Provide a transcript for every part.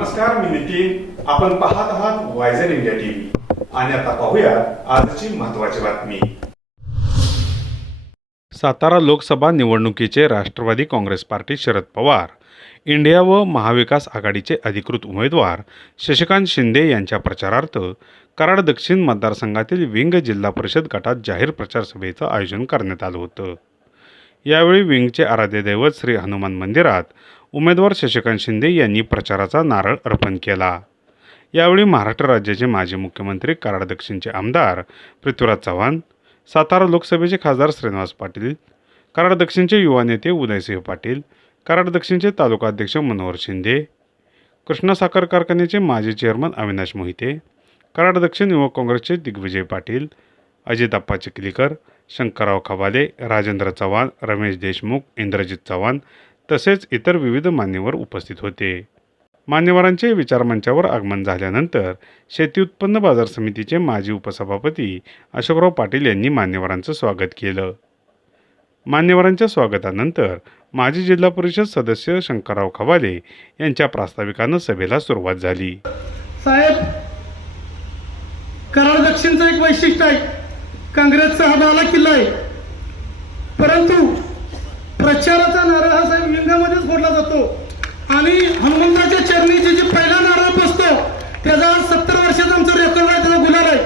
नमस्कार, मी नितीन. आपण पाहत आहात वायझन इंडिया टीव्ही आणि आता पाहूया आजची महत्त्वाची बातमी. सातारा लोकसभा निवडणुकीचे राष्ट्रवादी काँग्रेस पार्टी शरद पवार, इंडिया व महाविकास आघाडीचे अधिकृत उमेदवार शशिकांत शिंदे यांच्या प्रचारार्थ कराड दक्षिण मतदारसंघातील विंग जिल्हा परिषद गटात जाहीर प्रचार सभेचं आयोजन करण्यात आलं होतं. यावेळी विंगचे आराध्य दैवत श्री हनुमान मंदिरात उमेदवार शशिकांत शिंदे यांनी प्रचाराचा नारळ अर्पण केला. यावेळी महाराष्ट्र राज्याचे माजी मुख्यमंत्री, कराड दक्षिणचे आमदार पृथ्वीराज चव्हाण, सातारा लोकसभेचे खासदार श्रीनिवास पाटील, कराड दक्षिणचे युवा नेते उदयसिंह पाटील, कराड दक्षिणचे तालुका अध्यक्ष मनोहर शिंदे, कृष्णा साखर कारखान्याचे माजी चेअरमन अविनाश मोहिते, कराड दक्षिण युवक काँग्रेसचे दिग्विजय पाटील, अजिताप्पा चिखलीकर, शंकरराव खबाले, राजेंद्र चव्हाण, रमेश देशमुख, इंद्रजित चव्हाण तसेच इतर विविध मान्यवर उपस्थित होते. मान्यवरांचे विचारमंचावर आगमन झाल्यानंतर शेती उत्पन्न बाजार समितीचे माजी उपसभापती अशोकराव पाटील यांनी मान्यवरांचं स्वागत केलं. मान्यवरांच्या स्वागतानंतर माजी जिल्हा परिषद सदस्य शंकरराव खबाले यांच्या प्रास्ताविकानं सभेला सुरुवात झाली. साहेब, कराड दक्षिणचं एक वैशिष्ट्य आहे, काँग्रेसचा हा बाला किल्ला आहे, परंतु प्रचाराचा नारा हा साहेब विंगामध्येच फोडला जातो आणि हनुमंताच्या चरणी जे पहिला नारा बसतो त्याचा 70 वर्षाचा आमचा रेकॉर्ड आहे, त्याचा गुलाल आहे.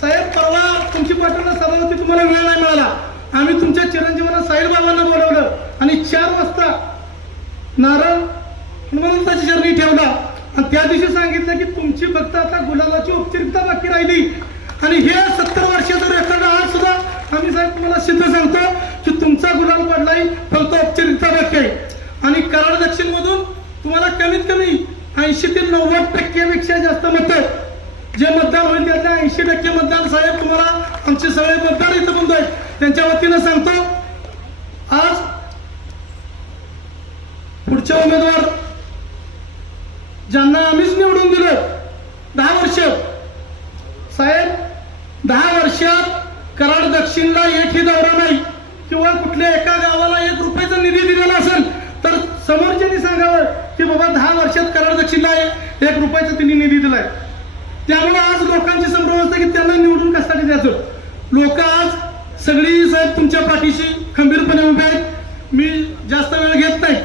साहेब, परवा तुमची पाठवणं सभा होती, तुम्हाला वेळ नाही मिळाला. आम्ही तुमच्या चिरंजीवांना साहेब बाबांना बोलवलं आणि 4 वाजता नारा हनुमंताच्या चरणी ठेवला आणि त्या दिवशी सांगितलं की तुमची फक्त आता गुलालाची औपचारिकता बाकी राहिली. आणि हे 70 वर्षाचं रेकॉर्ड आज सुद्धा आम्ही साहेब तुम्हाला सिद्ध सांगतो की तुमचा गुलाल पडलाय, फक्त औपचारिकता बाकी आहे. आणि कराड दक्षिण मधून तुम्हाला कमीत कमी 80 ते 90% पेक्षा जास्त मतं जे मतदान होईल त्यातल्या 80% मतदान साहेब तुम्हाला आमचे सगळे मतदार इथं बंधू आहेत त्यांच्या वतीनं सांगतो. आज पुढच्या उमेदवार ज्यांना आम्हीच निवडून दिलं 10 वर्ष साहेब, 10 वर्षात कराड दक्षिणला एकही दौरा नाही किंवा कुठल्या एका गावाला 1 रुपयाचा निधी दिलेला असेल तर समोरच्यानी सांगावं की बाबा 10 वर्षात कराड दक्षिणला 1 रुपयाचा त्यांनी निधी दिलाय. त्यामुळे आज लोकांची संभ्रम असते की त्यांना निवडून कशासाठी द्यायचं. लोक आज सगळी साहेब तुमच्या पाठीशी खंबीरपणे उभे आहेत. मी जास्त वेळ घेत नाही.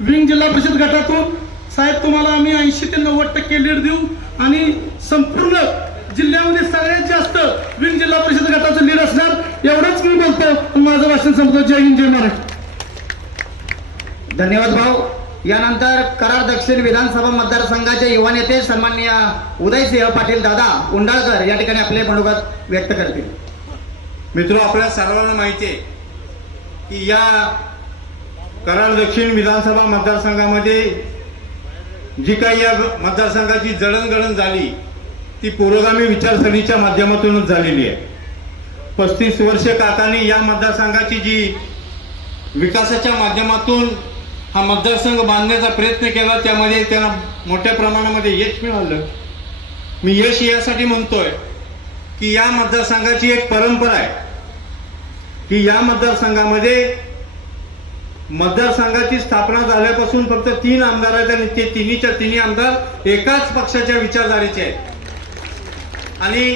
विंग जिल्हा परिषद गटातून साहेब तुम्हाला आम्ही 80 ते 90% लीड देऊ आणि संपूर्ण जिल्ह्यामध्ये सगळ्यात जास्त विंग जिल्हा परिषद गटाचं लीड असणार, एवढंच मी बोलतो. माझं भाषण संपतो. जय हिंद, जय महाराष्ट्र. धन्यवाद भाऊ. यानंतर कराड दक्षिण विधानसभा मतदारसंघाचे युवा नेते सन्माननीय उदयसिंह पाटील दादा उंडाळकर या ठिकाणी आपले मनोगत व्यक्त करतील. मित्रो, आपल्या सर्वांना माहिती आहे की या कराड दक्षिण विधानसभा मतदारसंघामध्ये जी काही या मतदारसंघाची जडणघडण झाली ती पुरोगामी विचारसरणीच्या माध्यमातूनच झालेली आहे. 35 वर्ष काकांनी या मतदारसंघाची जी विकासाच्या माध्यमातून हा मतदारसंघ बांधण्याचा प्रयत्न केला त्यामध्ये त्यांना मोठ्या प्रमाणामध्ये यश मिळालं. मी यश यासाठी म्हणतोय की या मतदारसंघाची एक परंपरा आहे की या मतदारसंघामध्ये मतदारसंघाची स्थापना झाल्यापासून फक्त 3 आमदार आहेत आणि ते तिन्ही आमदार एकाच पक्षाच्या विचारधारेचे आहेत. आणि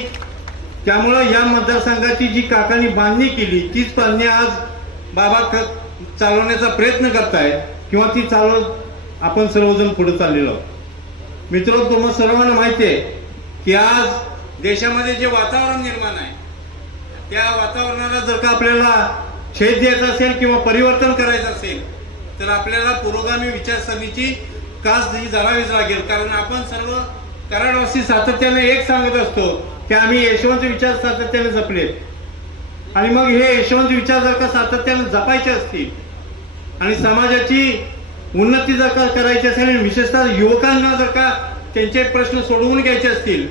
त्यामुळं या मतदारसंघाची जी काकांनी बांधणी केली तीच बांधणी आज बाबा चालवण्याचा प्रयत्न करतायत किंवा ती चालवत आपण सर्वजण पुढे चाललेलो आहोत. मित्र, तुम्हाला सर्वांना माहिती आहे की आज देशामध्ये जे वातावरण निर्माण आहे त्या वातावरणाला जर का आपल्याला छेद द्यायचा असेल किंवा परिवर्तन करायचं असेल तर आपल्याला पुरोगामी विचारसरणीची कास ही धरावीच लागेल. कारण आपण सर्व कराडवासी सातत्याने एक सांगत असतो की आम्ही यशवंत विचार सातत्याने जपलेत आणि मग हे यशवंत विचार जर का सातत्याने जपायचे असतील आणि समाजाची उन्नती जर का करायची असेल आणि विशेषतः युवकांना जर का त्यांचे प्रश्न सोडवून घ्यायचे असतील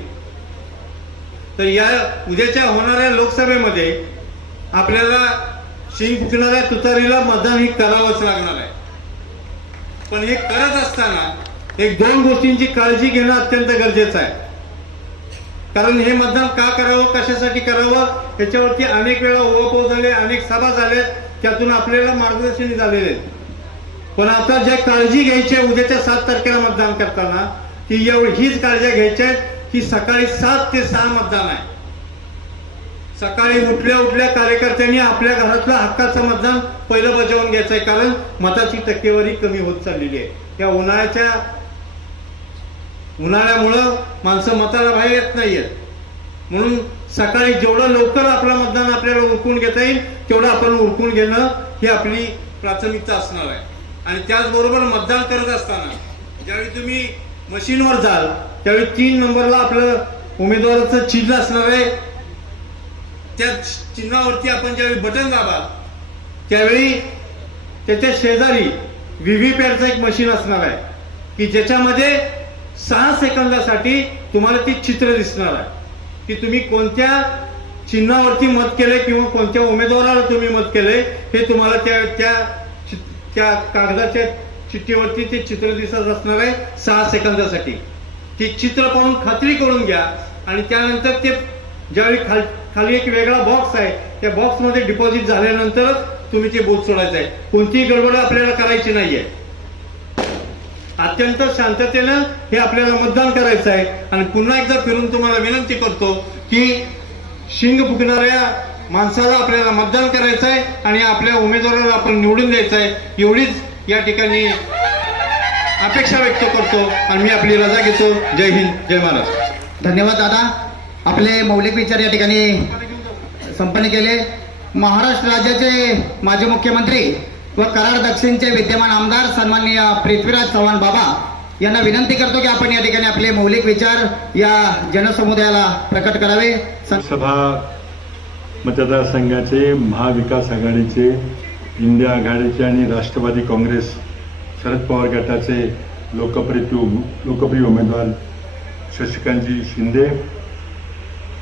तर या उद्याच्या होणाऱ्या लोकसभेमध्ये आपल्याला शिंग फुकणाऱ्या तुतारीला मतदान ही करावंच लागणार आहे. पण हे करत असताना 2 गोष्टींची काळजी घेणं अत्यंत गरजेचं आहे. कारण हे मतदान का करावं, कशासाठी करावं याच्यावरती अनेक वेळा उहापोह झाले, अनेक सभा झाल्या, त्यातून आपल्याला मार्गदर्शन झालेले. पण आता ज्या काळजी घ्यायची आहे उद्याच्या 7 तारखेला मतदान करताना, की हीच काळजी घ्यायच्या आहेत की सकाळी 7 ते 6 मतदान आहे. सकाळी उठल्या कार्यकर्त्यांनी आपल्या घरातलं हक्काचं मतदान पहिलं बजावून घ्यायचं आहे, कारण मताची टक्केवारी कमी होत चाललेली आहे. या उन्हाळ्यामुळं माणसं मताला बाहेर येत नाहीयेत. म्हणून सकाळी जेवढं लवकर आपलं मतदान आपल्याला उरकून घेता येईल तेवढं आपण उरकून घेणं ही आपली प्राथमिकता असणार आहे. आणि त्याचबरोबर मतदान करत असताना ज्यावेळी तुम्ही मशीनवर जाल त्यावेळी 3 नंबरला आपलं उमेदवाराचं चिन्ह असणार आहे. त्या चिन्हावरती आपण ज्यावेळी बटन दाबाल त्यावेळी त्याच्या शेजारी व्हीव्हीपॅटचं एक मशीन असणार आहे की ज्याच्यामध्ये 6 सेकंदासाठी तुम्हाला ती चित्र दिसणार आहे की तुम्ही कोणत्या चिन्हावरती मत केले किंवा कोणत्या उमेदवाराला तुम्ही मत केले हे तुम्हाला त्या कागदाच्या चिठ्ठीवरती ते चित्र दिसत असणार आहे 6 सेकंदासाठी. ती चित्र पाहून खात्री करून घ्या आणि त्यानंतर ते ज्यावेळी खाली एक वेगळा बॉक्स आहे त्या बॉक्समध्ये डिपॉझिट झाल्यानंतरच तुम्ही ते बूथ सोडायचं आहे. कोणतीही गडबड आपल्याला करायची नाहीये. अत्यंत शांततेनं हे आपल्याला मतदान करायचं आहे. आणि पुन्हा एकदा फिरून तुम्हाला विनंती करतो की शिंग फुकणाऱ्या माणसाला आपल्याला मतदान करायचं आहे आणि आपल्या उमेदवाराला आपण निवडून द्यायचं आहे. एवढीच या ठिकाणी अपेक्षा व्यक्त करतो आणि मी आपली रजा घेतो. जय हिंद, जय महाराष्ट्र. धन्यवाद दादा. आपले मौलिक विचार या ठिकाणी संपन्न केले. महाराष्ट्र राज्याचे माजी मुख्यमंत्री व कराड दक्षिणचे विद्यमान आमदार सन्माननीय पृथ्वीराज चव्हाण बाबा यांना विनंती करतो की आपण या ठिकाणी आपले मौलिक विचार या जनसमुदायाला प्रकट करावे. लोकसभा मतदारसंघाचे महाविकास आघाडीचे, इंडिया आघाडीचे आणि राष्ट्रवादी काँग्रेस शरद पवार गटाचे लोकप्रिय उमेदवार शशिकांतजी शिंदे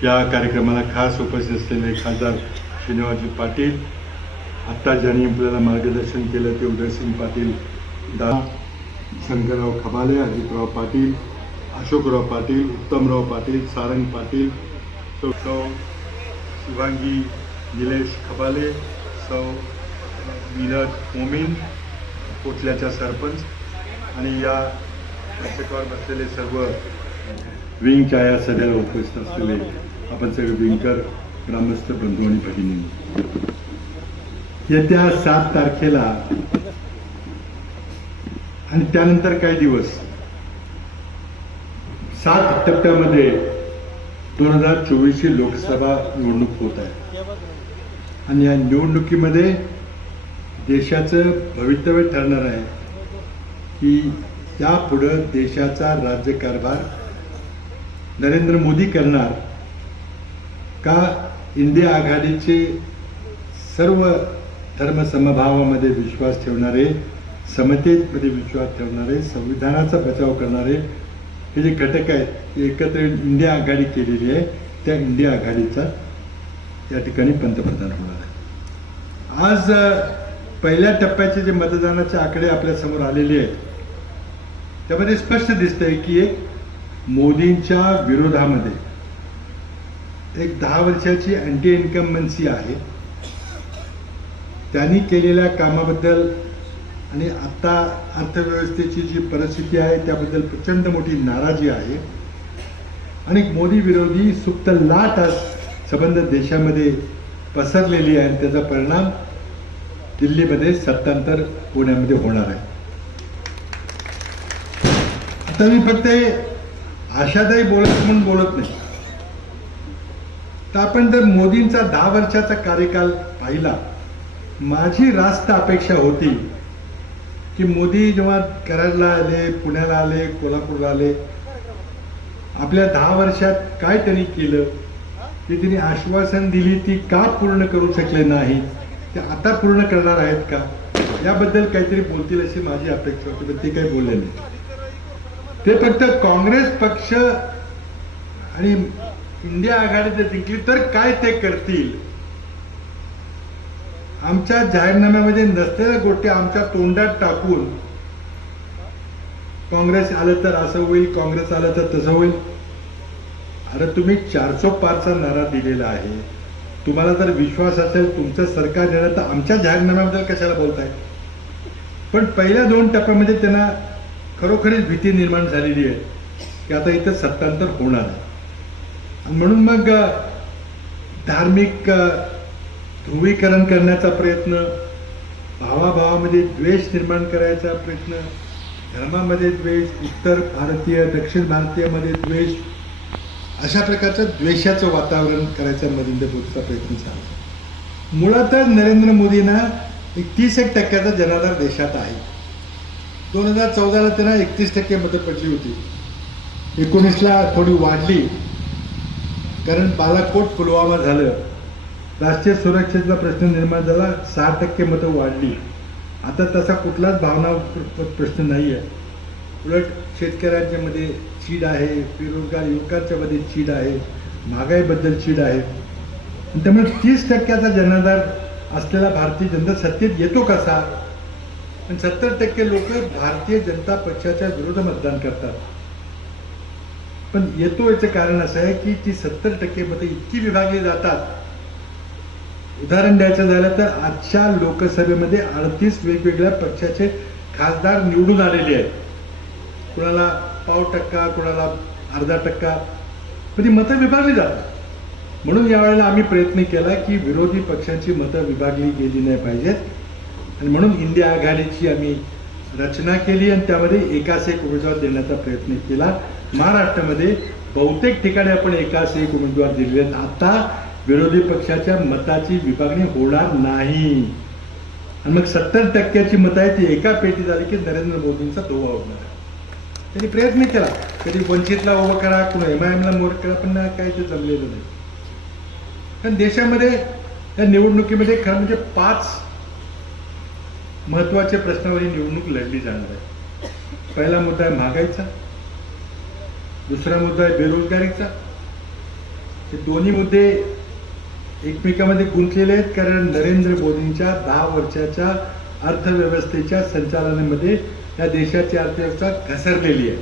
या कार्यक्रमाला खास उपस्थित असलेले खासदार श्रीनिवासजी पाटील, आत्ता ज्यांनी आपल्याला मार्गदर्शन केलं ते उदयसिंग पाटील, शंकरराव खबाले, अजितराव पाटील, अशोकराव पाटील, उत्तमराव पाटील, सारंग पाटील, सौ शिवांगी निलेश खबाले, सौ मीनत मोमीन, कोटल्याच्या सरपंच आणि या चषकावर बसलेले सर्व विंगच्या या सभेला उपस्थित असलेले आपण सगळे विंगकर, ग्रामस्थ बंधू आणि भगिनी, येत्या 7 तारखेला आणि त्यानंतर काही दिवस 7 टप्प्यामध्ये 2024ची लोकसभा निवडणूक होत आहे. आणि या निवडणुकीमध्ये देशाचं भवितव्य ठरणार आहे की यापुढं देशाचा राज्यकारभार नरेंद्र मोदी करणार का इंडिया आघाडीचे सर्व धर्मसमभावामध्ये विश्वास ठेवणारे, समतेमध्ये विश्वास ठेवणारे, संविधानाचा बचाव करणारे हे जे घटक आहेत ते एकत्र इंडिया आघाडी केलेली आहे. त्या इंडिया आघाडीचा या ठिकाणी पंतप्रधान होणार आहे. आज पहिल्या टप्प्याचे जे मतदानाचे आकडे आपल्या समोर आलेले आहेत त्यामध्ये स्पष्ट दिसतंय की एक मोदींच्या विरोधामध्ये एक 10 वर्षाची अँटी इन्कम्बन्सी आहे. त्यांनी केलेल्या कामाबद्दल आणि आता अर्थव्यवस्थेची जी परिस्थिती आहे त्याबद्दल प्रचंड मोठी नाराजी आहे. आणि मोदी विरोधी सुप्त लाट आज संबंध देशामध्ये पसरलेली आहे आणि त्याचा परिणाम दिल्लीमध्ये सत्तांतर होण्यामध्ये होणार आहे. आता मी फक्त आशादायी म्हणून बोलत नाही, तर आपण जर मोदींचा 10 वर्षाचा कार्यकाल पाहिला, माझी रास्त अपेक्षा होती की मोदी जेव्हा कराडला आले, पुण्याला आले, कोल्हापूरला आले, आपल्या 10 वर्षात काय त्यांनी केलं ते त्यांनी आश्वासन दिली ती का पूर्ण करू शकले नाही, ते आता पूर्ण करणार आहेत का याबद्दल काहीतरी बोलतील अशी माझी अपेक्षा होती. पण ते काही बोलले नाही. ते फक्त काँग्रेस पक्ष आणि इंडिया आघाडी जर जिंकली तर काय ते करतील, आमच्या जाहीरनाम्यामध्ये नसलेल्या गोष्टी आमच्या तोंडात टाकून काँग्रेस आलं तर असं होईल, काँग्रेस आलं तर तसं होईल. अरे तुम्ही 400 नारा दिलेला आहे. तुम्हाला जर विश्वास असेल तुमचं सरकार येणं तर आमच्या जाहीरनाम्याबद्दल कशाला बोलताय? पण पहिल्या 2 टप्प्यामध्ये त्यांना खरोखरीच भीती निर्माण झालेली आहे की आता इथं सत्तांतर होणार आहे. आणि म्हणून मग धार्मिक ध्रुवीकरण करण्याचा प्रयत्न, भावाभावामध्ये द्वेष निर्माण करायचा प्रयत्न, धर्मामध्ये द्वेष, उत्तर भारतीय दक्षिण भारतीयमध्ये द्वेष, अशा प्रकारचं द्वेषाचं वातावरण करायचा नरेंद्र मोदीचा प्रयत्न झाला. मुळातच नरेंद्र मोदींना 31% जनाधार देशात आहे. 2014ला त्यांना 31% मतं पडली होती. 19ला थोडी वाढली, कारण बालाकोट पुलवामा झालं, राष्ट्रीय सुरक्षेचा प्रश्न निर्माण झाला, 6% मतं वाढली. आता तसा कुठलाच भावनात्मक प्रश्न नाही आहे. उलट शेतकऱ्यांच्या मध्ये चीड आहे, बेरोजगार युवकांच्या मध्ये चीड आहे, महागाईबद्दल चीड आहे. आणि त्यामुळे 30% जनाधार असलेला भारतीय जनता सत्तेत येतो कसा? आणि 70% लोक भारतीय जनता पक्षाच्या विरोधात मतदान करतात. पण येतो याचं कारण असं आहे की ती 70% मतं इतकी विभागली जातात. उदाहरण द्यायचं झालं तर आजच्या लोकसभेमध्ये 38 वेगवेगळ्या पक्षाचे खासदार निवडून आलेले आहेत. कुणाला 0.5%, कुणाला 0.5%, पण ती मतं विभागली जातात. म्हणून यावेळेला आम्ही प्रयत्न केला की विरोधी पक्षांची मतं विभागली गेली नाही पाहिजेत, आणि म्हणून इंडिया आघाडीची आम्ही रचना केली आणि त्यामध्ये एकास एक उमेदवार देण्याचा प्रयत्न केला. महाराष्ट्रामध्ये बहुतेक ठिकाणी आपण एकास एक उमेदवार दिलेले आहेत. आता विरोधी पक्षाच्या मताची विभागणी होणार नाही. आणि मग 70% मतं आहे ती एका पेटी झाली की नरेंद्र मोदींचा धोवा होणार. त्यांनी प्रयत्न केला, कधी वंचितला उभं करा, कुणा MIMला मोर करा, पण काही ते जमलेलं नाही. कारण देशामध्ये या निवडणुकीमध्ये खरं म्हणजे 5 महत्वाच्या प्रश्नावर ही निवडणूक लढली जाणार आहे. पहिला मुद्दा आहे महागाईचा, दुसरा मुद्दा आहे बेरोजगारीचा. हे दोन्ही मुद्दे एकमेकांमध्ये गुंतलेले आहेत, कारण नरेंद्र मोदींच्या 10 वर्षाच्या अर्थव्यवस्थेच्या संचालनामध्ये या देशाची अर्थव्यवस्था घसरलेली आहे.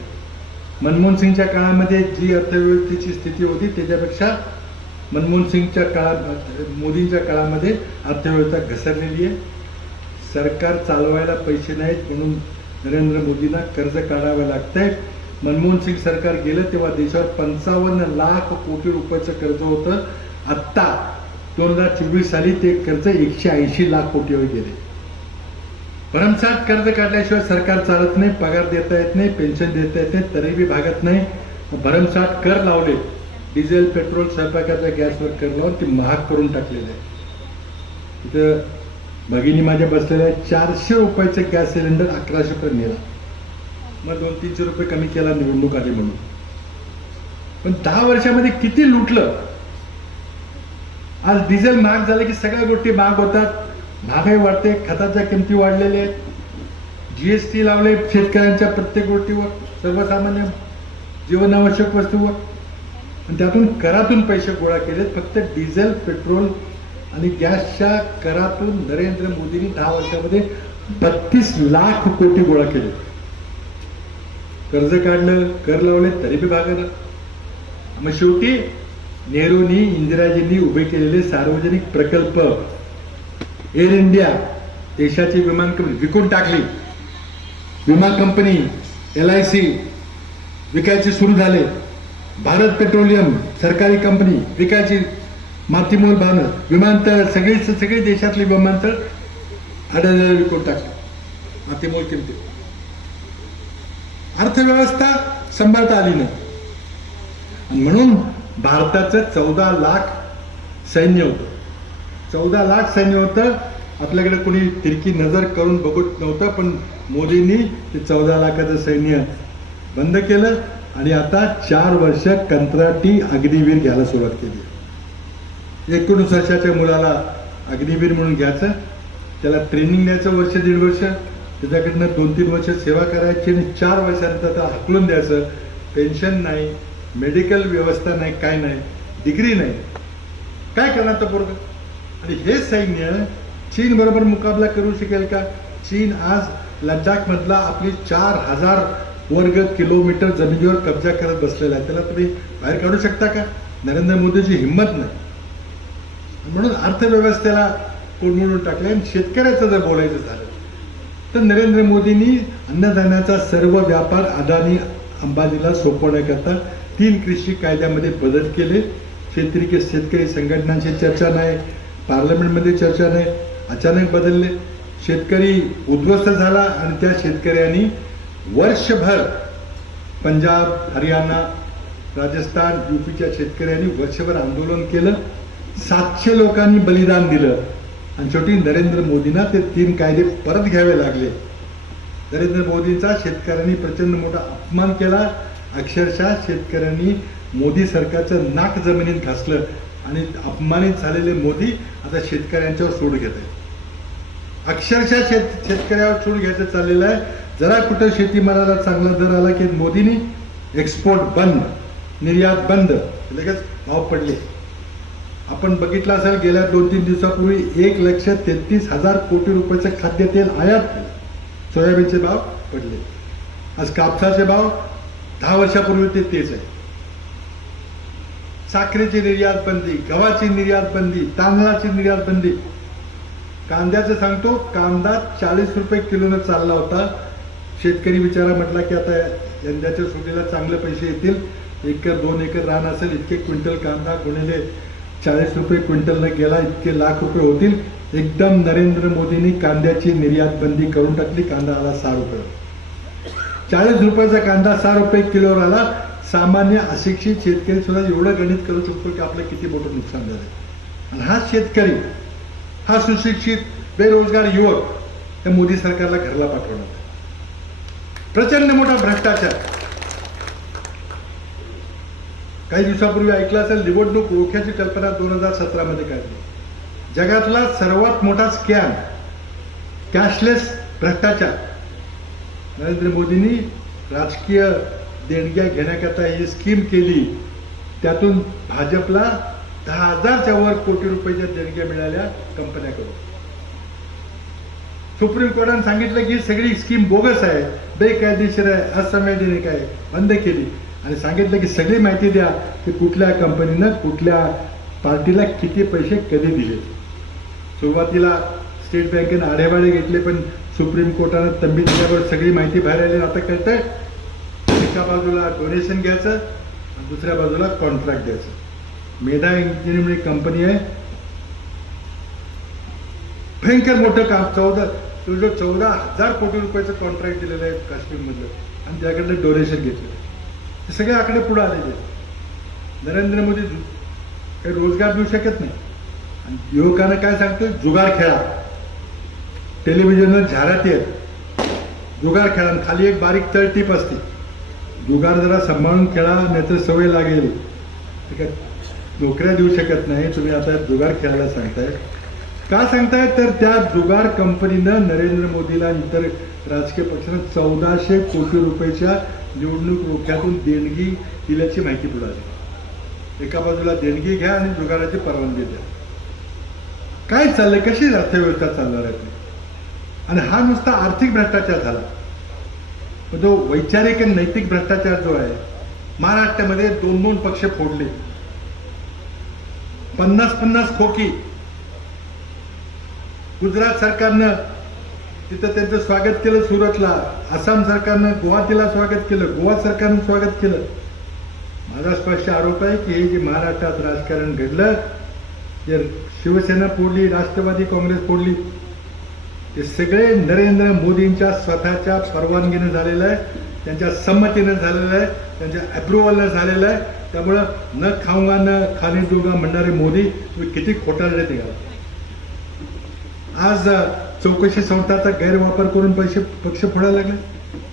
मनमोहन सिंगच्या काळामध्ये जी अर्थव्यवस्थेची स्थिती होती त्याच्यापेक्षा मनमोहन सिंगच्या काळात, मोदींच्या काळामध्ये अर्थव्यवस्था घसरलेली आहे. सरकार चालवायला पैसे नाहीत म्हणून नरेंद्र मोदींना कर्ज काढावं लागतंय. मनमोहन सिंग सरकार गेलं तेव्हा देशावर 55 लाख कोटी रुपयाचं कर्ज होतं. आत्ता 2024 साली ते कर्ज 180 लाख कोटीवर गेले. भरमसाठ कर्ज काढल्याशिवाय सरकार चालत नाही, पगार देता येत नाही, पेन्शन देता येत नाही, तरीही भागत नाही. भरमसाठ कर लावले, डिझेल, पेट्रोल, स्वयंपाकाच्या गॅसवर कर लावून ते महाग करून टाकलेले आहे. तिथं भगिनी माझ्या बसलेल्या 400 रुपयाचं गॅस सिलेंडर 1100 पर्यंत नेला. मग 200-300 रुपये कमी केला निवडणूक आली म्हणून. पण 10 वर्षामध्ये किती लुटलं. आज डिझेल महाग झालं की सगळ्या गोष्टी महाग होतात, महागाई वाढते, खताच्या किमती वाढलेल्या आहेत, GST लावले शेतकऱ्यांच्या प्रत्येक गोष्टीवर, सर्वसामान्य जीवनावश्यक वस्तूवर, आणि त्यातून करातून पैसे गोळा केलेत. फक्त डिझेल, पेट्रोल आणि गॅसच्या करातून नरेंद्र मोदींनी 10 वर्षामध्ये 32 लाख कोटी गोळा केले. कर्ज काढलं, कर लावले, तरी बी भागलं. मग शेवटी नेहरूंनी, इंदिराजींनी उभे केलेले सार्वजनिक प्रकल्प, एअर इंडिया देशाची विमान कंपनी विकून टाकली. विमा कंपनी LIC विकायची सुरू झाले. भारत पेट्रोलियम सरकारी कंपनी विकायची मातीमोल भावना. विमानतळ सगळी देशातली विमानतळ अडायला विकून टाकली मातीमोल किमती. अर्थव्यवस्था सांभाळता आली नाही. आणि म्हणून भारताचं 14 लाख सैन्य होतं. 14 लाख सैन्य होतं. आपल्याकडे कोणी तिरकी नजर करून बघत नव्हतं, पण मोदींनी ते 14 लाखाचं सैन्य बंद केलं आणि आता 4 वर्ष कंत्राटी अग्निवीर घ्यायला सुरुवात केली. 19 वर्षाच्या मुलाला अग्निवीर म्हणून घ्यायचं, त्याला ट्रेनिंग द्यायचं वर्ष 1.5 वर्ष, त्याच्याकडनं 2-3 वर्ष सेवा करायची आणि 4 वर्षानंतर त्याला हाकलून द्यायचं. पेन्शन नाही, मेडिकल व्यवस्था नाही, काय नाही, डिग्री नाही, काय करणार तो पोरगा? आणि हे सैन्य चीन बरोबर मुकाबला करू शकेल का? चीन आज लडाख मधला आपली 4000 वर्ग किलोमीटर जमिनीवर कब्जा करत बसलेला आहे. त्याला तुम्ही बाहेर काढू शकता का? नरेंद्र मोदीची हिंमत नाही. म्हणून अर्थव्यवस्थेला कोंडून टाकले. आणि शेतकऱ्याचं जर बोलायचं झालं तर नरेंद्र मोदींनी अन्नधान्याचा सर्व व्यापार अदानी अंबानीला सोपवण्याकरता 3 कृषी कायद्यामध्ये बदल केले. शेतकरी संघटनांची चर्चा नाही, पार्लमेंटमध्ये चर्चा नाही, अचानक बदलले. शेतकरी उद्ध्वस्त झाला आणि त्या शेतकऱ्यांनी वर्षभर पंजाब, हरियाणा, राजस्थान, यूपीच्या शेतकऱ्यांनी वर्षभर आंदोलन केलं. 700 लोकांनी बलिदान दिलं आणि शेवटी नरेंद्र मोदींना ते 3 कायदे परत घ्यावे लागले. नरेंद्र मोदींचा शेतकऱ्यांनी प्रचंड मोठा अपमान केला. अक्षरशः शेतकऱ्यांनी मोदी सरकारचं नाक जमिनीत घासलं आणि अपमानित झालेले मोदी आता शेतकऱ्यांच्यावर सूड घेत आहे. अक्षरशः शेतकऱ्यावर सूड घ्यायचं चाललेलं आहे. जरा कुठं शेतीमालाला चांगला दर आला की मोदींनी एक्सपोर्ट बंद, निर्यात बंद, लगेच भाव पडले. आपण बघितलं असेल गेल्या 2-3 दिवसापूर्वी 1,33,000 कोटी रुपयाचं खाद्यतेल आयात केलं. सोयाबीनचे भाव पडले. आज कापसाचे भाव 10 वर्षापूर्वी ते तेच आहे. साखरेची निर्यात बंदी, गव्हाची निर्यात बंदी, तांदळाची निर्यात बंदी. कांद्याचं सांगतो, कांदा 40 रुपये किलोनं चालला होता. शेतकरी बिचारा म्हटला की आता यंदाच्या सुट्टीला चांगले पैसे येतील, 1 एकर 2 एकर रान असेल, इतके क्विंटल कांदा गुणिले 40 रुपये क्विंटलनं गेला, इतके लाख रुपये होतील. एकदम नरेंद्र मोदींनी कांद्याची निर्यात बंदी करून टाकली. कांदा आला 6 रुपये. 40 रुपयाचा कांदा 6 रुपये किलोवर आला. सामान्य अशिक्षित शेतकरी सुद्धा एवढं गणित करू शकतो की आपलं किती मोठं नुकसान झालं. आणि हा शेतकरी, हा सुशिक्षित बेरोजगार युवक त्या मोदी सरकारला घरला पाठवणार. प्रचंड मोठा भ्रष्टाचार. काही दिवसापूर्वी ऐकलं असेल, निवडणूक रोख्याची कल्पना 2017 मध्ये काढली. जगातला सर्वात मोठा स्कॅम, कॅशलेस भ्रष्टाचार. नरेंद्र मोदींनी राजकीय देणग्या घेण्याकरता ही स्कीम केली. त्यातून भाजपला 10,000च्या वर कोटी रुपयाच्या देणग्या मिळाल्या कंपन्याकडून. सुप्रीम कोर्टाने सांगितलं की सगळी स्कीम बोगस आहे, बेकायदेशीर आहे, असंवैधानिक आहे, बंद केली. आणि सांगितलं की सगळी माहिती द्या की कुठल्या कंपनीनं कुठल्या पार्टीला किती पैसे कधी दिले. सुरुवातीला स्टेट बँकेनं आढेवाढे घेतले, पण सुप्रीम कोर्टानं तंबी दिल्यावर सगळी माहिती बाहेर आली. आता कळतंय एका बाजूला डोनेशन घ्यायचं आणि दुसऱ्या बाजूला कॉन्ट्रॅक्ट द्यायचं. मेधा इंजिनिअरिंग कंपनी आहे, भयंकर मोठं काम, 14,000 कोटी रुपयाचं कॉन्ट्रॅक्ट दिलेलं आहे काश्मीरमधलं आणि त्याकडे डोनेशन घेतलं. हे सगळे आकडे पुढे आलेले. नरेंद्र मोदी काही रोजगार देऊ शकत नाही. आणि युवकांना काय सांगतोय, जुगार खेळा. टेलिव्हिजनवर जाहिराती आहेत, जुगार खेळा. खाली एक बारीक तळटीप असते, जुगार जरा सांभाळून खेळा नाहीतर सवय लागेल. ठीक आहे, नोकऱ्या देऊ शकत नाही, तुम्ही आता जुगार खेळायला सांगताय. का सांगताय तर त्या जुगार कंपनीनं नरेंद्र मोदीला इतर राजकीय पक्षांना 1400 कोटी रुपयाच्या निवडणूक रोख्यातून देणगी दिल्याची माहिती पुढे आली. एका बाजूला देणगी घ्या आणि जुगाराची परवानगी द्या. काय चाललंय, कशी अर्थव्यवस्था चालणार आहे. आणि हा नुसता आर्थिक भ्रष्टाचार झाला, पण जो वैचारिक आणि नैतिक भ्रष्टाचार जो आहे, महाराष्ट्रामध्ये 2-2 पक्ष फोडले, 50-50 खोकी. गुजरात सरकारनं तिथं त्यांचं स्वागत केलं सुरतला, आसाम सरकारनं गुवाहाटीला स्वागत केलं, गोवा सरकारनं स्वागत केलं. माझा स्पष्ट आरोप आहे की हे जे महाराष्ट्रात राजकारण घडलं, जे शिवसेना फोडली, राष्ट्रवादी काँग्रेस फोडली, ते सगळे नरेंद्र मोदींच्या स्वतःच्या परवानगीनं झालेलं आहे, त्यांच्या संमतीनं झालेलं आहे, त्यांच्या अप्रुव्हलनं झालेलं आहे. त्यामुळं न खाऊंगा न खाने दूंगा म्हणणारे मोदी तुम्ही किती खोटारडे निघाला. आज चौकशी संस्थाचा गैरवापर करून पक्ष फोडायला लागले.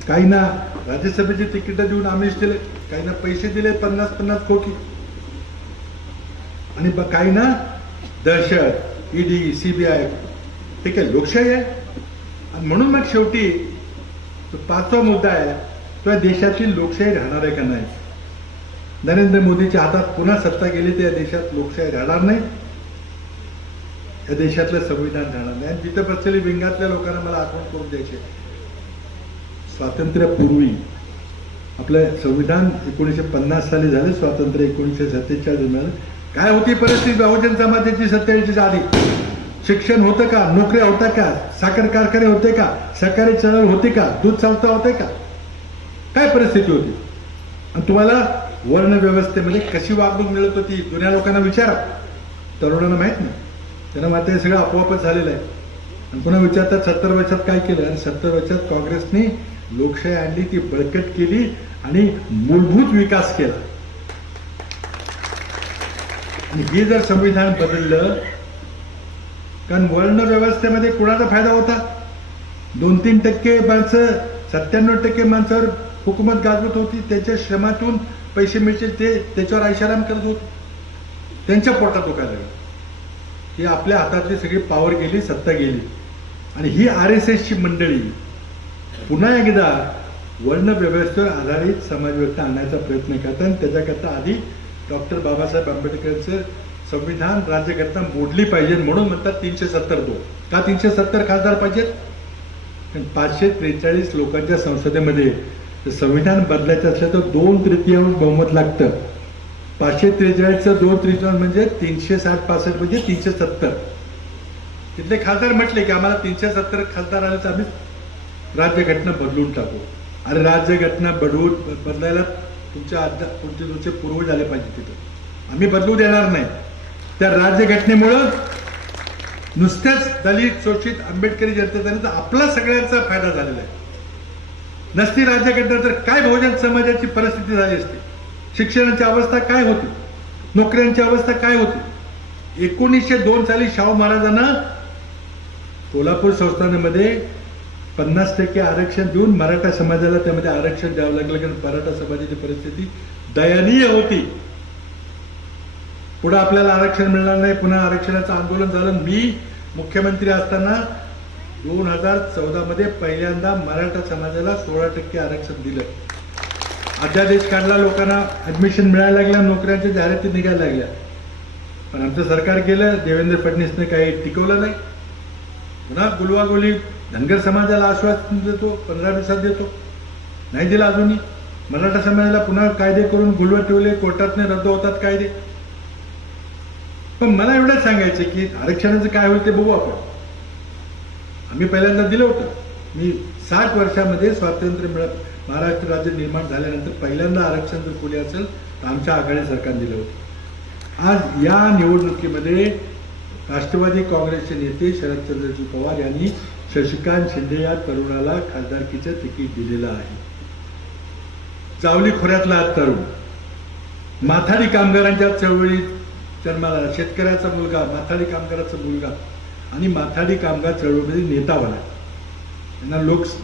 काहींना राज्यसभेची तिकीटं देऊन आमिष दिले, काहींना पैसे दिले 50-50 कोटी, आणि काहींना दहशत, ईडी, सीबीआय. ठीक आहे, लोकशाही आहे. आणि म्हणून मग शेवटी तो 5वा मुद्दा आहे, तो या देशातील लोकशाही राहणार आहे का नाही. नरेंद्र मोदीच्या हातात पुन्हा सत्ता गेली तर या देशात लोकशाही राहणार नाही, या देशातलं संविधान राहणार नाही. आणि तिथं बसलेली विंगातल्या लोकांना मला आठवण करून द्यायचे, स्वातंत्र्यापूर्वी आपलं संविधान 1950 साली झाले, स्वातंत्र्य 1947 मिळालं. काय होती परिस्थिती बहुजन समाजाची 47च्या आधी. शिक्षण होतं का, नोकऱ्या होत्या का, साखर कारखाने होते का, सहकारी चळवळ होती का, दूध संस्था होते का, काय परिस्थिती होती? आणि तुम्हाला वर्ण व्यवस्थेमध्ये कशी वागणूक मिळत होती जुन्या लोकांना विचारा, तरुणांना माहित नाही. त्यांना मात्र हे सगळं आपोआपच झालेलं आहे. आणि पुन्हा विचारतात 70 वर्षात काय केलं, आणि 70 वर्षात काँग्रेसने लोकशाही आणली, ती बळकट केली आणि मूलभूत विकास केला. आणि हे जर संविधान बदललं, कारण वर्ण व्यवस्थेमध्ये कुणाचा फायदा होता? 2-3% माणसं, 97% माणसावर हुकूमत गाजवत होती, त्याच्या श्रमातून पैसे मिळतील ते त्याच्यावर ऐशाराम करत होते, त्यांच्या पोटात दुखायला लागलं. ही आपल्या हातातली सगळी पॉवर गेली, सत्ता गेली. आणि ही RSSची मंडळी पुन्हा एकदा वर्ण व्यवस्थेवर आधारित समाजव्यवस्था आणण्याचा प्रयत्न करतात. आणि त्याच्याकरता आधी डॉक्टर बाबासाहेब आंबेडकरांचं संविधान राज्यघटना मोडली पाहिजे म्हणून म्हणतात 372. का 370 खासदार पाहिजेत? 543 लोकांच्या संसदेमध्ये संविधान बदलायचं असलं तर 2/3 बहुमत लागतं. 543चं 2/3 म्हणजे 360-65 म्हणजे 370. तिथले खासदार म्हटले की आम्हाला 370 खासदार आले तर आम्ही राज्यघटना बदलून टाकू. आणि राज्यघटना बदलायला तुमचे पूर्वज आले पाहिजे, तिथं आम्ही बदलू देणार नाही. त्या राज्यघटनेमुळं नुसत्याच दलित, शोषित, आंबेडकरी जनतेचा आपला सगळ्यांचा फायदा झालेला आहे. नसती राज्यघटना तर काय बहुजन समाजाची परिस्थिती झाली असती, शिक्षणाची अवस्था काय होती, नोकऱ्यांची अवस्था काय होती. 1902 साली शाहू महाराजांना कोल्हापूर संस्थानामध्ये 50% आरक्षण देऊन मराठा समाजाला त्यामध्ये आरक्षण द्यावं लागलं, कारण मराठा समाजाची परिस्थिती दयनीय होती. पुढे आपल्याला आरक्षण मिळणार नाही, पुन्हा आरक्षणाचं आंदोलन झालं. मी मुख्यमंत्री असताना 2014 मध्ये पहिल्यांदा मराठा समाजाला 16% आरक्षण दिलं. अध्यादेश काढला, लोकांना ऍडमिशन मिळायला लागल्या, नोकऱ्यांच्या जाहिराती निघायला लागल्या. पण आमचं सरकार केलं, देवेंद्र फडणवीसने काही टिकवलं नाही. पुन्हा गुलवागुली धनगर समाजाला आश्वासन देतो, 15 दिवसात देतो, नाही दिला अजूनही. मराठा समाजाला पुन्हा कायदे करून गुलवर ठेवले, कोर्टातने रद्द होतात कायदे. पण मला एवढंच सांगायचं की आरक्षणाचं काय होईल ते बघू आपण. आम्ही पहिल्यांदा दिलं होतं. मी 60 वर्षामध्ये स्वातंत्र्य मिळत महाराष्ट्र राज्य निर्माण झाल्यानंतर पहिल्यांदा आरक्षण जर कोणी असेल तर आमच्या आघाडी सरकारने दिलं होतं. आज या निवडणुकीमध्ये राष्ट्रवादी काँग्रेसचे नेते शरदचंद्रजी पवार यांनी शशिकांत शिंदे या तरुणाला खासदारकीचं तिकीट दिलेलं आहे. जावली खोऱ्यातला हा तरुण माथाडी कामगारांच्या चळवळीत जन्माला, शेतकऱ्याचा मुलगा, माथाडी कामगाराचा मुलगा आणि माथाडी कामगार चळवळीमध्ये नेता बनला.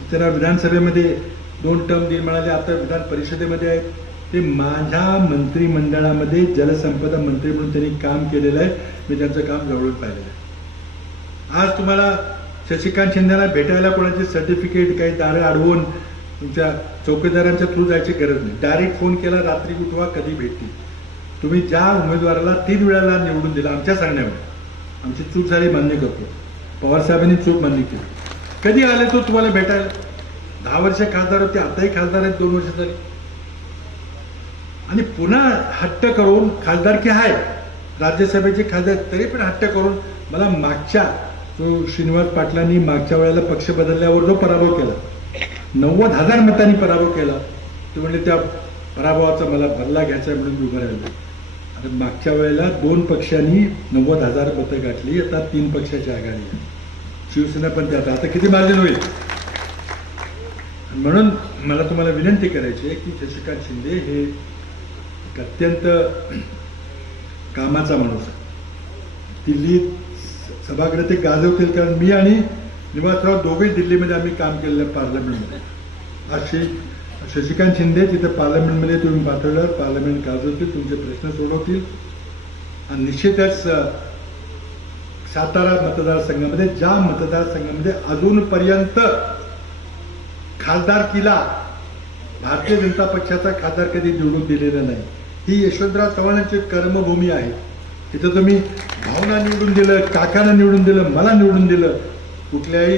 त्यांना विधानसभेमध्ये 2 टर्म दिले मिळाले, आता विधान परिषदेमध्ये आहेत. ते माझ्या मंत्रिमंडळामध्ये जलसंपदा मंत्री म्हणून त्यांनी काम केलेलं आहे. मी त्यांचं काम जवळून पाहिलेलं आहे. आज तुम्हाला शशिकांत शिंदेला भेटायला कोणाचे सर्टिफिकेट काही दारं अडवून तुमच्या चौकीदारांच्या थ्रू जायची गरज नाही. डायरेक्ट फोन केला, रात्री उठवा, कधी भेटतील. तुम्ही ज्या उमेदवाराला 3 वेळाला निवडून दिला आमच्या सांगण्यावर, आमची चूक झाली मान्य करतो, पवार साहेबांनी चूक मान्य केली. कधी आले तो तुम्हाला भेटायला? 10 वर्ष खासदार होते, आताही खासदार आहेत, 2 वर्ष झाली. आणि पुन्हा हट्ट करून खासदारकी आहे, राज्यसभेचे खासदार, तरी पण हट्ट करून मला मागच्या जो श्रीनिवास पाटलांनी मागच्या वेळेला पक्ष बदलल्यावर जो पराभव केला, 90,000 मतांनी पराभव केला, ते म्हणजे त्या पराभवाचा मला बदला घ्यायचा म्हणून उभं राहिलं. आता मागच्या वेळेला 2 पक्षांनी 90,000 मतं गाठली, आता 3 पक्षाची आघाडी आहे. शिवसेना पण त्यात आता किती मार्जिन होईल? म्हणून मला तुम्हाला विनंती करायची आहे की शशिकांत शिंदे हे एक अत्यंत कामाचा माणूस आहे. दिल्लीत सभागृह ते गाजवतील, कारण मी आणि निवासराव दोघे दिल्लीमध्ये आम्ही काम केलेलं आहे पार्लमेंटमध्ये. आज शशिकांत शिंदे तिथं पार्लमेंटमध्ये तुम्ही पाठवल्यावर पार्लमेंट गाजवतील, तुमचे प्रश्न सोडवतील. आणि निश्चितच सातारा मतदारसंघामध्ये, ज्या मतदारसंघामध्ये अजूनपर्यंत खासदारकीला भारतीय जनता पक्षाचा खासदार कधी निवडून दिलेला नाही, ही यशवंतराव चव्हाणांची कर्मभूमी आहे. तिथं तुम्ही भावना निवडून दिलं, काकांना निवडून दिलं, मला निवडून दिलं, कुठल्याही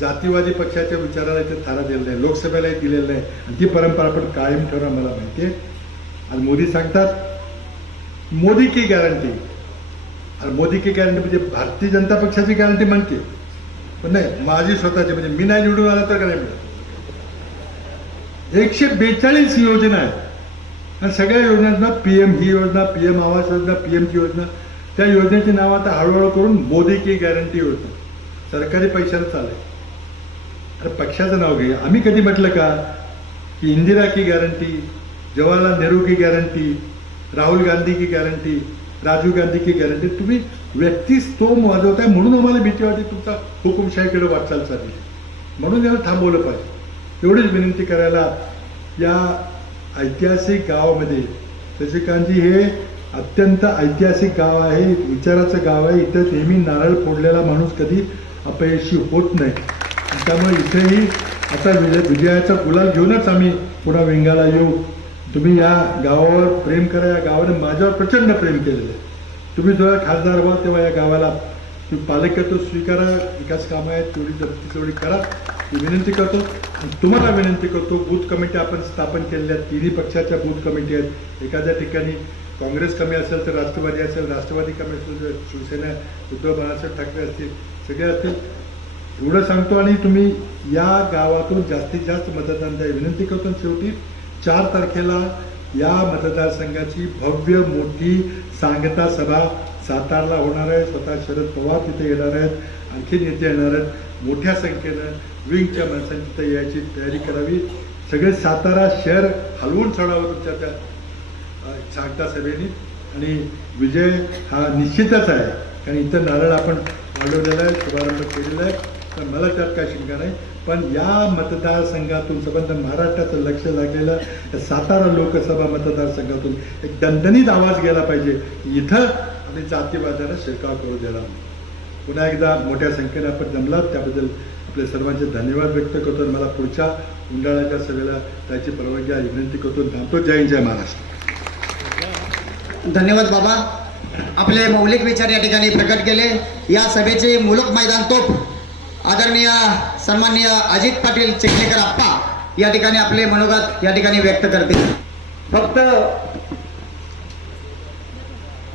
जातीवादी पक्षाच्या विचाराला इथे थारा दिलेला नाही, लोकसभेलाही दिलेलं नाही. आणि ती परंपरा आपण कायम ठेवणं मला माहिती आहे. आणि मोदी सांगतात मोदी की गॅरंटी. आणि मोदी की गॅरंटी म्हणजे भारतीय जनता पक्षाची गॅरंटी म्हणते, पण नाही माझी स्वतःची, म्हणजे मी नाही निवडून आला तर काय मिळेल. 142 योजना आहेत आणि सगळ्या योजनांना PM ही योजना, PM आवास योजना, PM ची योजना, त्या योजनेची नाव आता हळूहळू करून मोदी की गॅरंटी योजना, सरकारी पैशाला चालेल. अरे पक्षाचं नाव घे. आम्ही कधी म्हटलं का की इंदिरा की गॅरंटी, जवाहरलाल नेहरू की गॅरंटी, राहुल गांधी की गॅरंटी, राजीव गांधी की गॅरंटी? तुम्ही व्यक्तीच तो वाजवताय म्हणून आम्हाला भीती वाटते तुमचा हुकुमशाहीकडे वाटचाल चालली, म्हणून याला थांबवलं पाहिजे. एवढीच विनंती करायला. या ऐतिहासिक गावामध्ये शशिकांतजी हे अत्यंत ऐतिहासिक गाव आहे, विचाराचं गाव आहे. इथं नेहमी नारळ फोडलेला माणूस कधी अपयशी होत नाही. त्यामुळे इथेही आता विजयाचा गुलाल घेऊनच आम्ही पुन्हा विंगाला येऊ. तुम्ही या गावावर प्रेम करा. या गावाने माझ्यावर प्रचंड प्रेम केलेलं आहे. तुम्ही जेव्हा खासदार व्हा तेव्हा या गावाला तुम्ही पालकत्व स्वीकारा. विकास कामं आहेत तेवढी जप्ती तेवढी करा ही विनंती करतो. आणि तुम्हाला विनंती करतो, बूथ कमिटी आपण स्थापन केलेल्या आहेत, तिन्ही पक्षाच्या बूथ कमिटी आहेत. एखाद्या ठिकाणी काँग्रेस कमी असेल तर राष्ट्रवादी असेल, राष्ट्रवादी कमी असेल तर शिवसेना, उद्धव बाळासाहेब ठाकरे असतील, सगळे असतील. एवढं सांगतो आणि तुम्ही या गावातून जास्तीत जास्त मतदान द्या विनंती करतो. शेवटी 4 तारखेला या मतदारसंघाची भव्य मोठी सांगता सभा सातारला होणार आहे. स्वतः शरद पवार तिथे येणार आहेत, आणखी नेते येणार आहेत. मोठ्या संख्येनं विंगच्या माणसांनी तिथे यायची तयारी करावी. सगळे सातारा शहर हलवून सोडावं तुमच्या त्या सांगता सभेने. आणि विजय हा निश्चितच आहे, कारण इथं नारळ आपण वाढवलेला आहे, शुभारंभ केलेला आहे, तर मला त्यात काय शंका नाही. पण या मतदारसंघातून संबंध महाराष्ट्राचं लक्ष लागलेलं या सातारा लोकसभा मतदारसंघातून एक दणदणीत आवाज गेला पाहिजे. इथं आम्ही जातीवादाला शिरकाव करू देणार नाही. पुन्हा एकदा मोठ्या संख्येने आपण जमलात त्याबद्दल आपले सर्वांचे धन्यवाद व्यक्त करतो. मला पुढच्या उंडाळ्याच्या सभेला त्याची परवानगी विनंती करतो. थांबतो. जय हिंद, जय महाराष्ट्र. धन्यवाद बाबा. आपले मौलिक विचार या ठिकाणी प्रकट केले. या सभेचे मुलुक मैदान तोप आदरणीय सन्माननीय अजित पाटील चिखलीकर आप्पा या ठिकाणी आपले मनोगत या ठिकाणी व्यक्त करतील. फक्त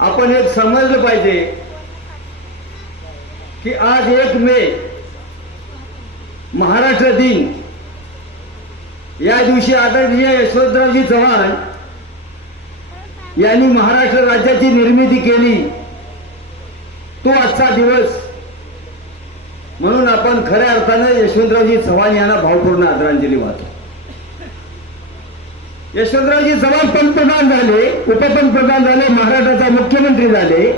आपण एक समजलं पाहिजे की आज 1 मे महाराष्ट्र दिन, या दिवशी आदरणीय यशवंतरावजी चव्हाण यांनी महाराष्ट्र राज्याची निर्मिती केली. तो आजचा दिवस म्हणून आपण खऱ्या अर्थानं यशवंतरावजी चव्हाण यांना भावपूर्ण आदरांजली वाहतो. यशवंतरावजी चव्हाण पंतप्रधान झाले, उपपंतप्रधान झाले, महाराष्ट्राचा मुख्यमंत्री झाले.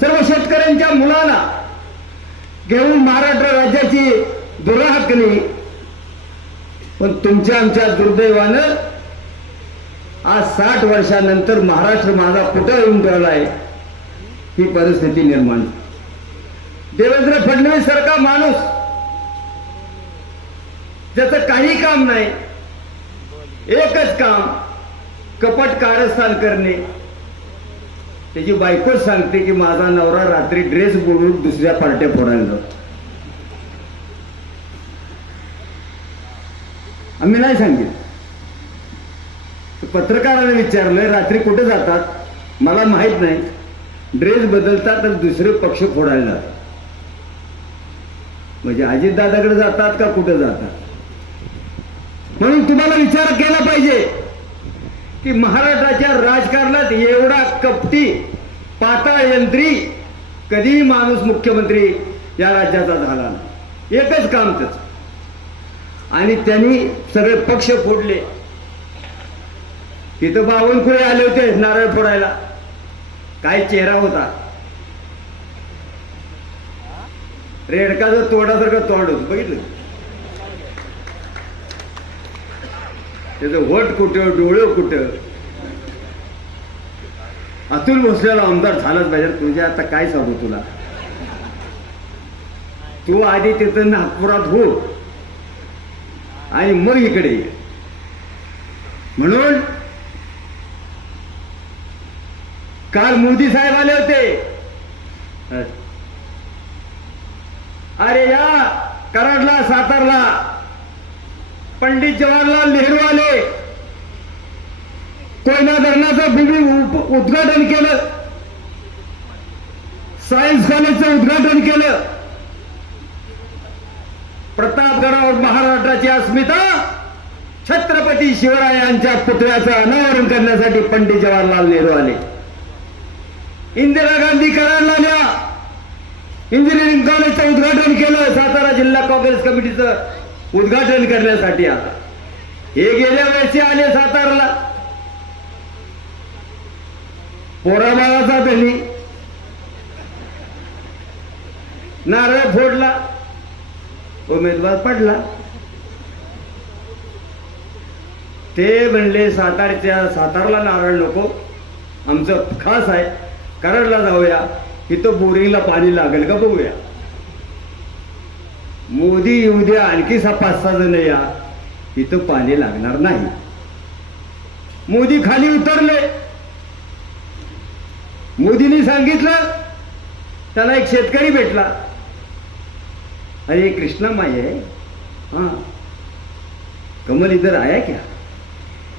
सर्व शेतकऱ्यांच्या मुलांना घेऊन महाराष्ट्र राज्याची धुरा हाकली. पण तुमच्या आमच्या दुर्दैवानं आज 60 वर्षानंतर महाराष्ट्र माझा कुठं येऊन ठेवलाय ही परिस्थिती निर्माण झाली. देवेंद्र फडणवीस सारखा माणूस ज्याचं काही काम नाही, एकच काम कपट कारस्थान करणे. त्याची बायकोच सांगते की माझा नवरा रात्री ड्रेस बोलून दुसऱ्या पार्ट्या फोडायला जातो. आम्ही नाही सांगितलं. पत्रकाराने विचारलं रात्री कुठे जातात, मला माहित नाही. ड्रेस बदलतात आणि दुसरे पक्ष फोडायला जातात. म्हणजे अजितदादाकडे जातात का कुठे जातात? म्हणून तुम्हाला विचार केला पाहिजे की महाराष्ट्राच्या राजकारणात एवढा कपटी पाताळ यंत्री कधी माणूस मुख्यमंत्री या राज्याचा झाला नाही. एकच काम त्याच, आणि त्यांनी सगळे पक्ष फोडले. तिथं बावनकुळे आले होते नारळ फोडायला. काय चेहरा होता, रेडकाचं तोंडासारखं तोंड होतं, बघितलं? त्याचं वट कुठं, डोळं कुठं. अतुल भोसलेला आमदार झालाच पाहिजे. तुझ्या आता काय सांगू तुला, तू आधी तिथं नागपुरात हो आणि मग इकडे ये. म्हणून काल मोदी साहेब आले होते. अरे या कराडला, सातारला पंडित जवाहरलाल नेहरू आले. कोयना धरणाचं भूमी उद्घाटन केलं. सायन्स कॉलेजचं उद्घाटन केलं. प्रतापगडावर महाराष्ट्राची अस्मिता छत्रपती शिवरायांच्या पुतळ्याचं अनावरण करण्यासाठी पंडित जवाहरलाल नेहरू आले. इंदिरा गांधी कराडला आल्या, इंजिनिअरिंग कॉलेजचं उद्घाटन केलं. सातारा जिल्हा काँग्रेस कमिटीचं उद्घाटन करण्यासाठी आला. हे गेल्या वर्षी आले सातारला. पोराबाळाचा त्यांनी नारळ फोडला, उमेदवार पडला. ते म्हणले सातारला नारळ नको, आमचं खास आहे, कराडला जाऊया, इथं बोरिंगला पाणी लागेल का बघूया. मोदी येऊ द्या, आणखी 5-6 जण या, इथं पाणी लागणार नाही. मोदी खाली उतरले. मोदींनी सांगितलं, त्याला एक शेतकरी भेटला. अरे कृष्णा माई है, हाँ कमल इधर आया क्या?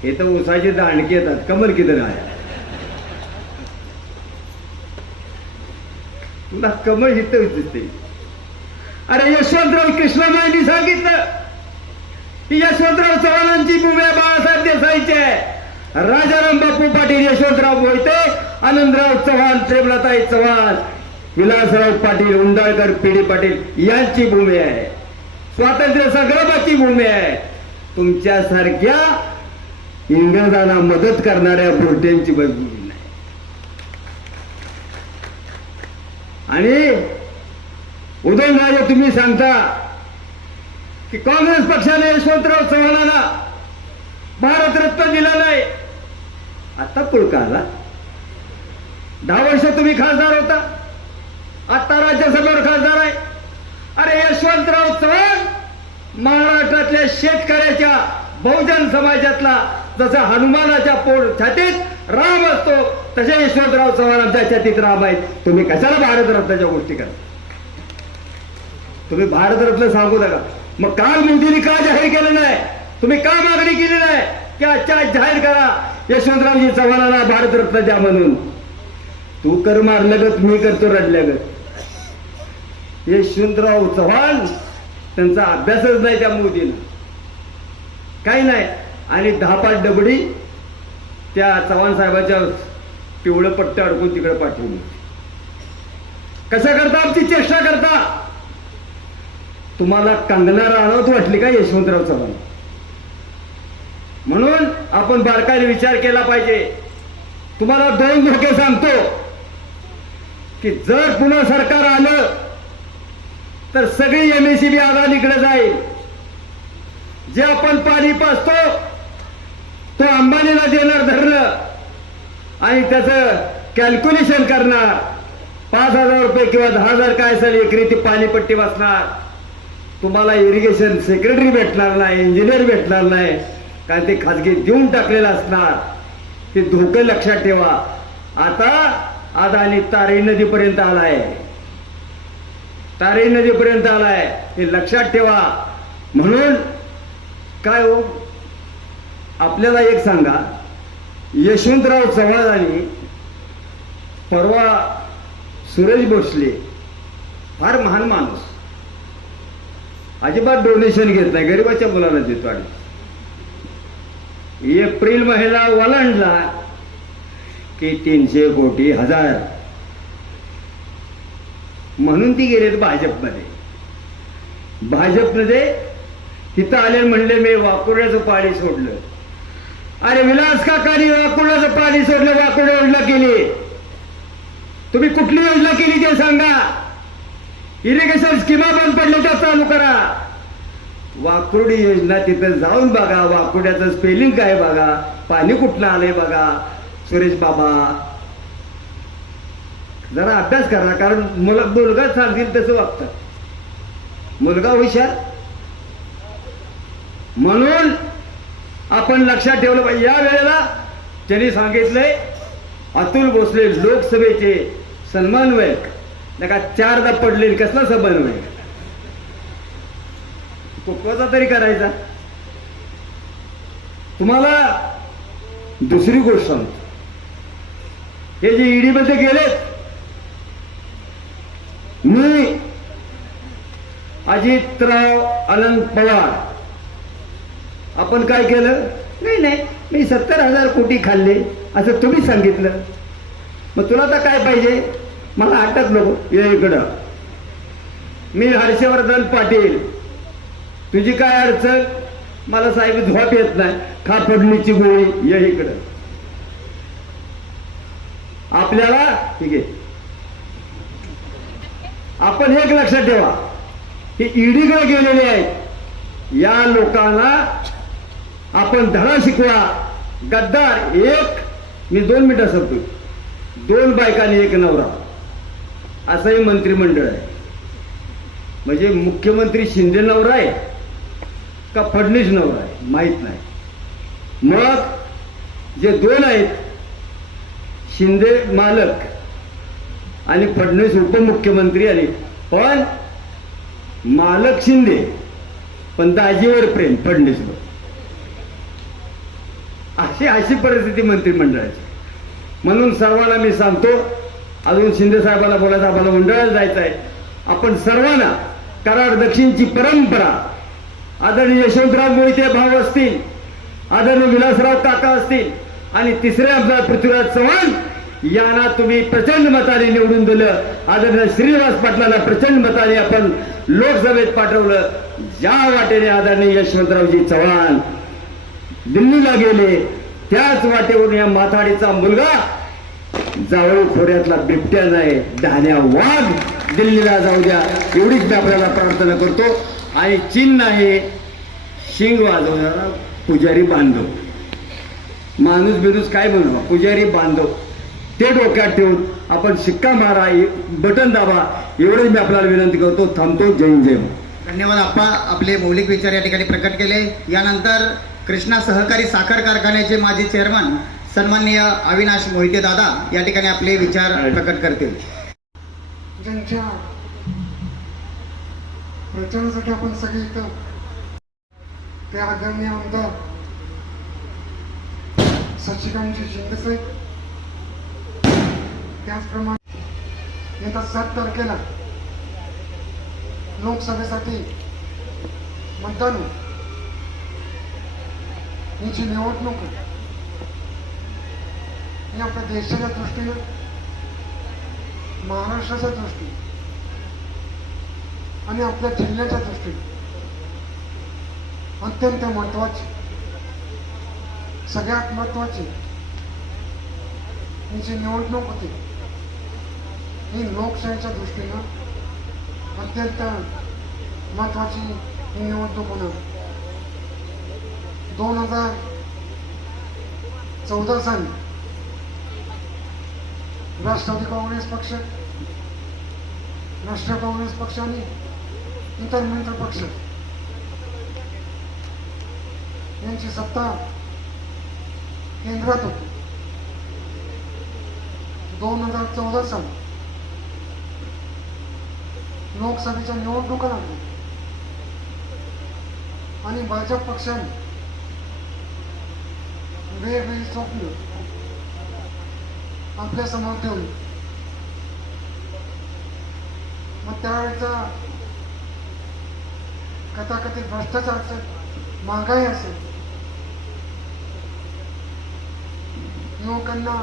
हे तर ऊसाचे दांडके येतात, कमल किधर आया? तुला कमल इथं दिसते. अरे यशवंतराव कृष्णमाईंनी सांगितलं की यशवंतराव चव्हाणांची भूमी बाळासाहेब देसाईची आहे. राजाराम बापू पाटील, यशवंतराव मोहिते, आनंदराव चव्हाण, प्रेमलताई चव्हाण, विलासराव पाटील, उंडाळकर, पीडी पाटील यांची भूमी आहे. स्वातंत्र्य संग्रामाची भूमी आहे. तुमच्यासारख्या इंग्रजांना मदत करणाऱ्या बोलट्यांची भूमी नाही. आणि उदयनराजे तुम्ही सांगता की काँग्रेस पक्षाने यशवंतराव चव्हाणांना भारतरत्न दिला नाही. आता पुळका आला. 10 वर्ष तुम्ही खासदार होता, आता राज्यसभेवर खासदार आहे. अरे यशवंतराव चव्हाण महाराष्ट्रातल्या शेतकऱ्याच्या, बहुजन समाजातला जसा हनुमानाच्या छातीत राम असतो, तसे यशवंतराव चव्हाण आमच्या छातीत राम आहेत. तुम्ही कशाला भारतरत्नाच्या गोष्टी करा? तुम्ही भारतरत्न सांगू नका. मग काल मोदींनी का जाहीर केलं नाही? तुम्ही का मागणी केली नाही की आजच्या आज जाहीर करा यशवंतरावजी चव्हाणांना भारतरत्न द्या म्हणून? तू कर मारल्यागत, मी करतो रडल्यागत. यशवंतराव चव्हाण त्यांचा अभ्यासच नाही त्या मोदीनं, काही नाही. आणि 10 पाट डबडी त्या चव्हाण साहेबाच्या पिवळं पट्ट अडकून तिकडे पाठवली. कसं करता? आमची चेष्टा करता. तुम्हाला कंगना राणावत वाटली का यशवंतराव चव्हाण? म्हणून आपण बारकाईने विचार केला पाहिजे. तुम्हाला 2 धोके सांगतो की जर पुन्हा सरकार आलं तर सगळी MSCB अदानीकडे जाईल. जे आपण पाणी पाजतो तो अंबानीला देणार धरलं आणि त्याचं कॅल्क्युलेशन करणार. 5,000 रुपये किंवा 10,000 काय असेल एकरी ती पाणीपट्टी बसणार. तुम्हाला इरिगेशन सेक्रेटरी भेटणार नाही, इंजिनियर भेटणार नाही, कारण ते खाजगी देऊन टाकलेलं असणार. ते धोके लक्षात ठेवा. आता अदानी तारी नदीपर्यंत आलाय, तारी नदीपर्यंत आलाय, हे लक्षात ठेवा. म्हणून काय हो, आपल्याला एक सांगा, यशवंतराव चव्हाणांनी परवा सुरेश भोसले, फार महान माणूस, अजिबात डोनेशन घेत नाही, गरीबाच्या मुलांना देतो. आणि एप्रिल महिना ओलांडला की 300 कोटी हजार म्हणून ती गेले भाजपमध्ये. तिथं आले म्हणले मी वाकुड्याचं पाणी सोडलं. अरे विलास काकांनी वाकुड्याचं पाणी सोडलं, वाकुड योजना केली. तुम्ही कुठली योजना केली ते सांगा. इरिगेशन स्कीमा बंद पडल्या त्या चालू करा. वाकुडी योजना तिथं जाऊन बघा, वाकुड्याचं स्पेलिंग काय बघा, पाणी कुठलं आलंय बघा. सुरेश बाबा जरा अभ्यास करा, कारण मुलगा सांगतील तसं वागतं. मुलगा हुशार. म्हणून आपण लक्षात ठेवलं पाहिजे. या वेळेला त्यांनी सांगितलंय अतुल भोसले लोकसभेचे समन्वयक, नका 4दा पडले, कसला समन्वय? कोणता तरी करायचा. तुम्हाला दुसरी गोष्ट सांगतो, हे जे ईडी मध्ये गेलेत मी अजितराव अनंत पवार. आपण काय केलं? नाही नाही, मी 70,000 कोटी खाल्ले असं तुम्ही सांगितलं. मग तुला तर काय पाहिजे? मला अटक नको, ये इकडं. मी हर्षवर्धन पाटील. तुझी काय अडचण? मला साहेब झोप येत नाही, खा फोडणीची गोळी, ये इकडं. आपल्याला ठीक आहे, आपण एक लक्षात ठेवा, हे ईडीकडे गेलेले आहेत. या लोकांना आपण धडा शिकवा. गद्दार एक, मी 2 मिनिटं सांगतो, 2 बायकांनी 1 नवरा, असंही मंत्रिमंडळ आहे. म्हणजे मुख्यमंत्री शिंदे नवरा आहे का फडणवीस नवरा आहे माहित नाही. मग जे 2 आहेत, शिंदे मालक आणि फडणवीस उपमुख्यमंत्री आले, पण मालक शिंदे पण दाजीवर प्रेम फडणवीसवर. अशी परिस्थिती मंत्रिमंडळाची. म्हणून सर्वांना मी सांगतो, अजून शिंदे साहेबांना बोलायचं, आम्हाला मंडळाला जायचं आहे. आपण सर्वांना कराड दक्षिणची परंपरा, आदरणीय यशवंतराव मोहिते भाऊ असतील, आदरणीय विलासराव काका असतील, आणि 3रे आमदार पृथ्वीराज चव्हाण यांना तुम्ही प्रचंड मताने निवडून दिलं. आदरणीय श्रीनिवास पाटलांना प्रचंड मताने आपण लोकसभेत पाठवलं. ज्या वाटेने आदरणीय यशवंतरावजी चव्हाण दिल्लीला गेले, त्याच वाटेवरून या माथाडीचा मुलगा जावळी खोऱ्यातला बिबट्या नाही, धान्या वाघ दिल्लीला जाऊ द्या, एवढीच मी आपल्याला प्रार्थना करतो. आणि चिन्ह आहे शिंग वाजवणारा पुजारी बांधव. माणूस बिनूस काय म्हणू, पुजारी बांधव, ते डोक्यात ठेवून आपण शिक्का मारा, बटन दाबा, एवढंच मी आपल्याला विनंती करतो. थांबतो. जय हिंद, जय महाराष्ट्र. धन्यवाद. आप्पा आपले मौलिक विचार या ठिकाणी प्रकट केले. यानंतर कृष्णा सहकारी साखर कारखान्याचे माजी चेअरमन सन्माननीय अविनाश मोहिते दादा या ठिकाणी आपले विचार प्रकट करतील. ज्यांच्या प्रचारासाठी आपण सगळे इथं, ते आदरणीय आमदार शशिकांतजी शिंदे साहेब, त्याचप्रमाणे येत्या 7 तारखेला लोकसभेसाठी मतदान, यांची निवडणूक ही आपल्या देशाच्या दृष्टीनं, महाराष्ट्राच्या दृष्टीने आणि आपल्या जिल्ह्याच्या दृष्टीने अत्यंत महत्वाची, सगळ्यात महत्वाची यांची निवडणूक होती. ही लोकशाहीच्या दृष्टीनं अत्यंत महत्वाची ही निवडणूक होणार. 2014 साली राष्ट्रवादी काँग्रेस पक्ष, राष्ट्रीय काँग्रेस पक्ष आणि इतर मित्र पक्ष यांची सत्ता केंद्रात होती. 2014 साली लोकसभेच्या निवडणुका लागल्या आणि भाजप पक्षाने वेगवेगळी स्वप्न आपल्या समोर ठेवली. मग त्यावेळेचा कथाकथित भ्रष्टाचार असेल, महागाई असेल, युवकांना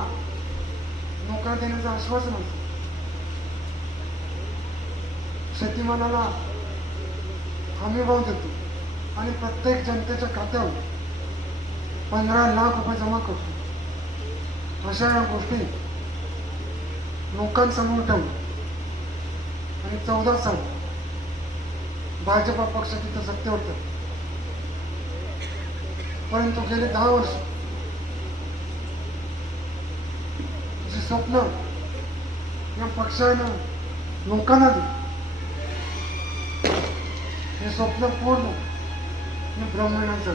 नोकऱ्या देण्याचं आश्वासन असेल, शेतीमालाला हमीभाव देतो आणि प्रत्येक जनतेच्या खात्यावर 15 लाख रुपये जमा करतो, अशा या गोष्टी लोकांसमोर ठेवल्या. आणि 14 साल भाजपा पक्ष तिथं सत्तेवर होता. परंतु गेले 10 वर्ष जी स्वप्न या पक्षानं लोकांना दिली, हे स्वप्न पूर्ण हे ब्रह्मांडाचं.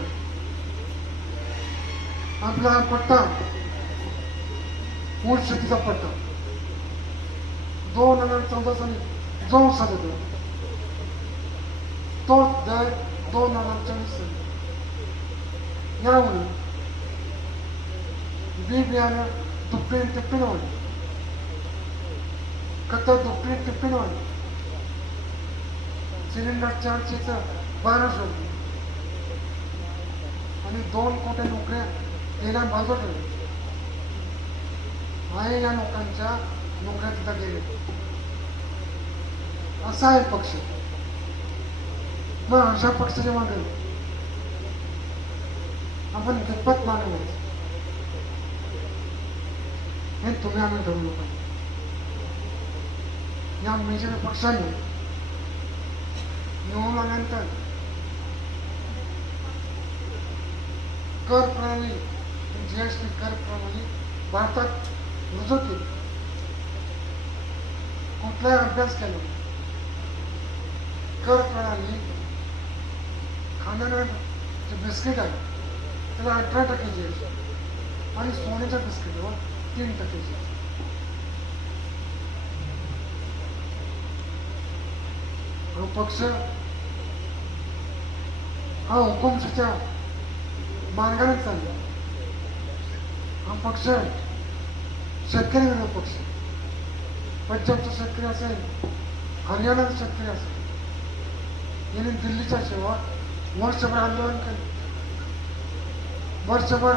आपला हा पट्टा ऊस शेतीचा पट्टा 2014 साली जो साजरा तो दर 2024 साली यामुळे बी बियाणं दुप्पटीने तिप्पटीने वाढले, खतं दुप्पटीने तिप्पटीने वाढले, सिलेंडर चार्जचं 1200 रुपये आणि 2 कोटी नोकऱ्या गेल्या बाजूला आहे. या लोकांच्या नोकऱ्या तिथं गेले. असा आहे पक्ष. मग अशा पक्षाच्या मागे आपण कितपत मागे हे तुम्ही आम्ही ठरवलं पाहिजे. या मेजर पक्षाने निवडून आल्यानंतर कर प्रणाली जीएसटी कर प्रणाली भारतात रुजू केली. कुठलाही अभ्यास केला कर प्रणाली खाण्याला जे बिस्किट आहे त्याला 18% जीएसटी आणि सोन्याच्या बिस्किटवर 3% जीएसटी. हा पक्ष हा हुकुमशाहीच्या मार्गाने चालला. हा पक्ष शेतकरी विरोधी पक्ष. पंजाबचा शेतकरी असेल, हरियाणाचा शेतकरी असेल, यांनी दिल्लीच्या सेवा वर्षभर आंदोलन केलं. वर्षभर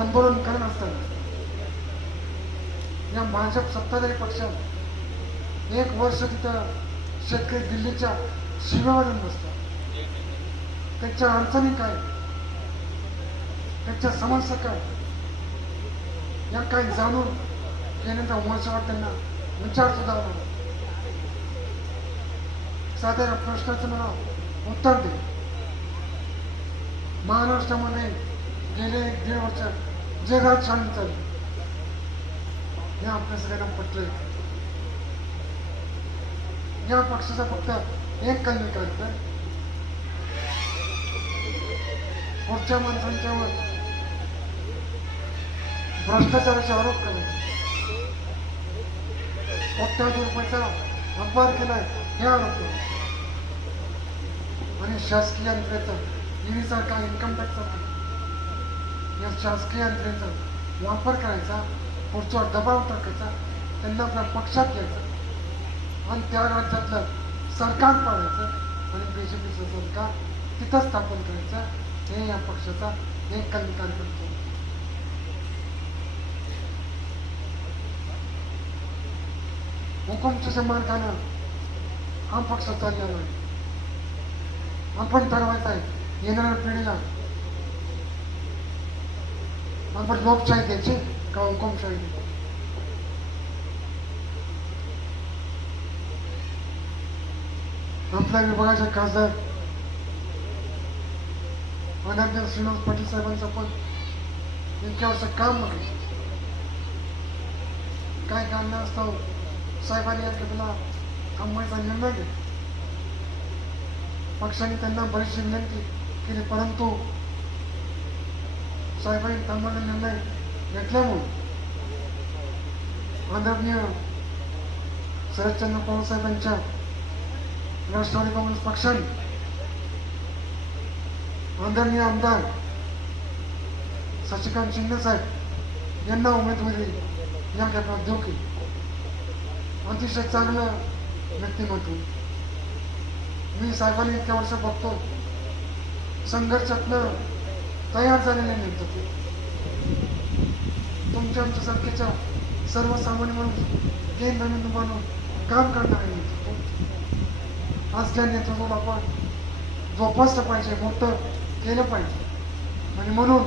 आंदोलन करत असताना या भाजप सत्ताधारी पक्षात 1 वर्ष तिथं शेतकरी दिल्लीच्या सीमेवरून बसतात. त्यांच्या अडचणी काय, त्यांच्या समस्या काय या काही जाणून घेण्याचा वर्षभर त्यांना विचार सुद्धा होता. साध्या प्रश्नाचं मला उत्तर दे. महाराष्ट्रामध्ये गेले 1-1.5 वर्ष जे राजकारण चाललं हे आपल्या सगळ्यांना पटलंय. या पक्षाचा फक्त एक कल्मी करायचं, पुढच्या माणसांच्यावर भ्रष्टाचाराचे आरोप करायचे. कोट्यावधी रुपयाचा अपवाद केलाय हे आरोप करायचे आणि शासकीय यंत्रणेचा ईडीसारखा इन्कम टॅक्सचा या शासकीय यंत्रणेचा वापर करायचा, पुढच्यावर दबाव टाकायचा, त्यांना आपल्या पक्षात घ्यायचं आणि त्या राज्यातलं सरकार पाडायचं आणि बीजेपीचं सरकार तिथं स्थापन करायचं. हे या पक्षाचा एक कल्मी कार्यक्रम. हुकुमशाहीच्या मार्गानं हा पक्ष चाललेला आहे. आपण ठरवायचं आहे येणाऱ्या पिढीला आपण लोकशाही द्यायची का हुकुमशाही द्यायची. आपल्या विभागाचे खासदार आनंद श्रीनिवास पाटील साहेबांचं पण इतक्या वर्ष काम बघायचं. काय कारणास्तव साहेबांनी या घटना थांबवायचा निर्णय घेतला. पक्षाने त्यांना बरीचशी विनंती केली, परंतु साहेबांनी थांबवायचा निर्णय घेतल्यामुळे आदरणीय शरदचंद्र पवार साहेबांच्या राष्ट्रवादी काँग्रेस पक्षाने आदरणीय आमदार शशिकांत शिंदे साहेब यांना उमेदवारी या गटात देऊ केली. अतिशय चांगलं व्यक्तिमत्व. मी साहेबांनी इतक्या वर्ष बघतो संघर्षातनं तयार झालेले नेतृत्व. तुमच्या आमच्यासारख्याच्या सर्वसामान्य म्हणून केंद्र बिंदू बनवून काम करणारे नेतृत्व. आज त्या नेतृत्वाला आपण जोपासलं पाहिजे, मोठं केलं पाहिजे. आणि म्हणून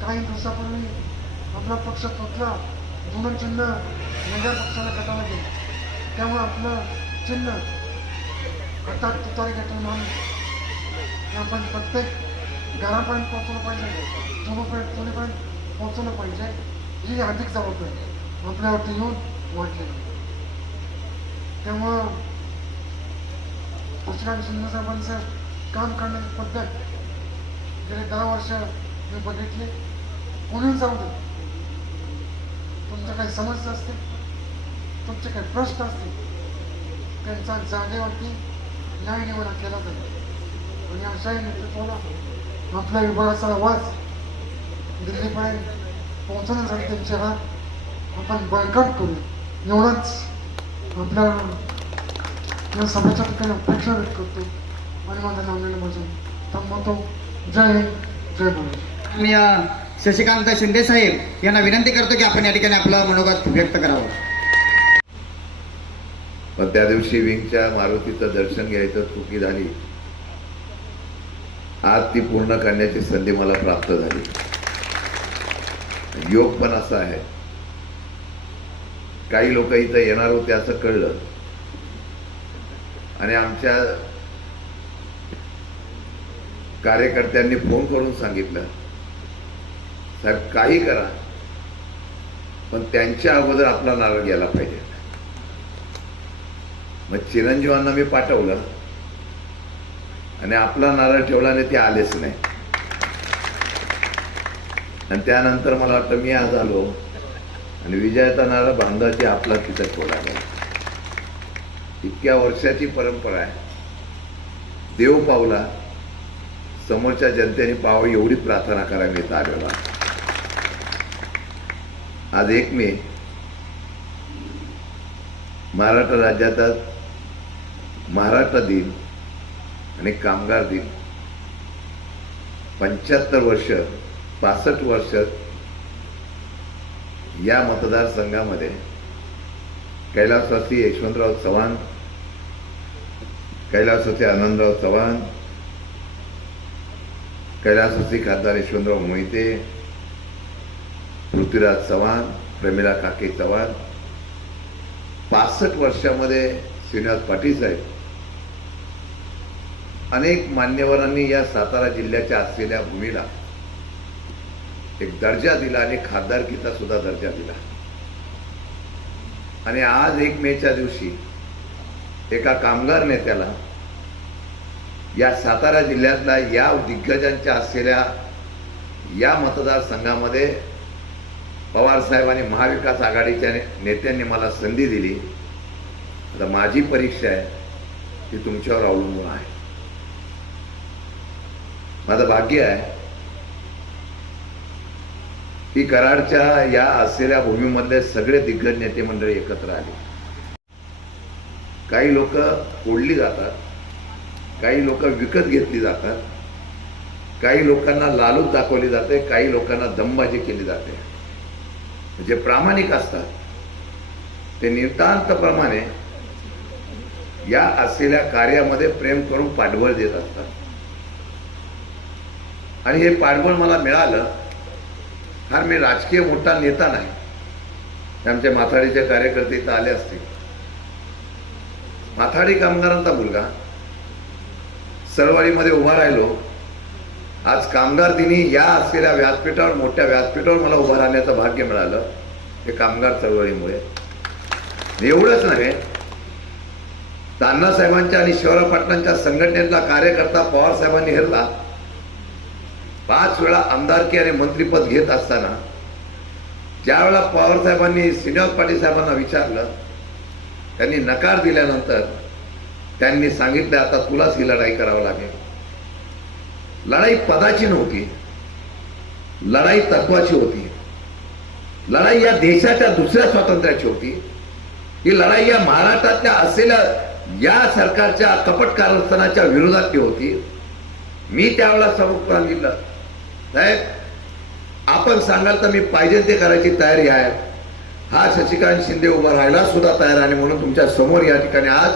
काही दिवसापूर्वी आपला पक्ष तुटला, जुनं चिन्ह नगर पक्षाला गटाला गेलं. त्यामुळे आपलं चिन्ह हातात तुतारी गटाला मानून आपण प्रत्येक घरापर्यंत पोहोचलं पाहिजे, चुलीपर्यंत पोहोचलं पाहिजे. ही अधिक जबाबदारी आपल्यावरती येऊन वाटलेली. त्यामुळं शशिकांत शिंदे साहेबांचं काम करण्याची पद्धत गेले 10 वर्ष मी बघितली. कोणी जाऊ दे, तुमच्या काही समस्या असतील, तुमचे काही प्रश्न असतील, त्यांचा जागेवरती न्याय निवाडा केला जाईल. आणि अशाही नेतृत्वाला आपल्या विभागाचा आवाज दिल्लीपर्यंत पोहोचण्यासाठी त्यांचे हात आपण बळकट करू. एवढंच आपल्या या सभेच्या ठिकाणी अपेक्षा व्यक्त करतो आणि माझ्या नावाने माझं थांबवतो. जय हिंद, जय भारत. मी शशिकांत शिंदे साहेब यांना विनंती करतो की आपण या ठिकाणी आपलं मनोगत व्यक्त करावं. पण त्या दिवशी विंगच्या मारुतीचं दर्शन घ्यायचं चुकी झाली. आज ती पूर्ण करण्याची संधी मला प्राप्त झाली. योग पण असा आहे, काही लोक इथं येणार होते असं कळलं आणि आमच्या कार्यकर्त्यांनी फोन करून सांगितलं, साहेब काही करा पण त्यांच्या अगोदर आपला नारळ गेला पाहिजे. मग चिरंजीवांना मी पाठवलं आणि आपला नारळ ठेवला आणि ते आलेच नाही. आणि त्यानंतर मला वाटतं मी आज आलो आणि विजयाचा नारळ बांधाची आपला तिथं ठेवला. इतक्या वर्षाची परंपरा आहे. देव पावला, समोरच्या जनतेने पाहावं एवढी प्रार्थना करायला मी इथं आलेलो आहे. आज 1 मे महाराष्ट्र राज्याचा महाराष्ट्र दिन आणि कामगार दिन. 75 वर्ष 65 वर्ष या मतदारसंघामध्ये कैलासवासी यशवंतराव चव्हाण, कैलासवासी आनंदराव चव्हाण, कैलासवासी खासदार यशवंतराव मोहिते, पृथ्वीराज चव्हाण, प्रमिला काके चव्हाण, 65 वर्षामध्ये श्रीनिवास पाटील साहेब, अनेक मान्यवरांनी या सातारा जिल्ह्याच्या असलेल्या भूमीला एक दर्जा दिला आणि खासदारकीचा सुद्धा दर्जा दिला. आणि आज 1 मेच्या दिवशी एका कामगार नेत्याला या सातारा जिल्ह्यातल्या या दिग्गजांच्या असलेल्या या मतदारसंघामध्ये पवार साहेब आणि महाविकास आघाडीच्या नेत्यांनी मला संधी दिली. आता माझी परीक्षा आहे ती तुमच्यावर अवलंबून आहे. माझं भाग्य आहे की कराडच्या या असलेल्या भूमीमधले सगळे दिग्गज नेते मंडळी एकत्र आले. काही लोक ओढली जातात, काही लोक विकत घेतली जातात, काही लोकांना लालूच दाखवली जाते, काही लोकांना दमबाजी केली जाते. जे प्रामाणिक असतात ते नितांतप्रमाणे या असलेल्या कार्यामध्ये प्रेम करून पाठबळ देत असतात. आणि हे पाठबळ मला मिळालं. फार मी राजकीय मोठा नेता नाही, आमच्या माथाडीचे कार्यकर्ते इथं आले असतील. माथाडी कामगारांचा मुलगा सरवाडीमध्ये उभा राहिलो. आज कामगार दिनी या असलेल्या व्यासपीठावर, मोठ्या व्यासपीठावर मला उभं राहण्याचं भाग्य मिळालं हे कामगार चळवळीमुळे. एवढंच नव्हे, तान्हासाहेबांच्या आणि शिवराव पाटलांच्या संघटनेतला कार्यकर्ता पवार साहेबांनी हेरला. 5 वेळा आमदारकी आणि मंत्रीपद घेत असताना ज्या वेळा पवार साहेबांनी श्रीनिवास पाटील साहेबांना विचारलं, त्यांनी नकार दिल्यानंतर त्यांनी सांगितलं, आता तुलाच ही लढाई करावी लागेल. लढाई पदाची नव्हती, लढाई तत्वाची होती. लढाई या देशाच्या दुसऱ्या स्वातंत्र्याची होती. ही लढाई या महाराष्ट्रातल्या असलेल्या या सरकारच्या कपट कारस्थानाच्या विरोधातली होती. मी त्यावेळेला सांगितलं, साहेब आपण सांगाल तर मी पाहिजे ते करायची तयारी आहे. हा शशिकांत शिंदे उभा राहायला सुद्धा तयार आहे. म्हणून तुमच्या समोर या ठिकाणी आज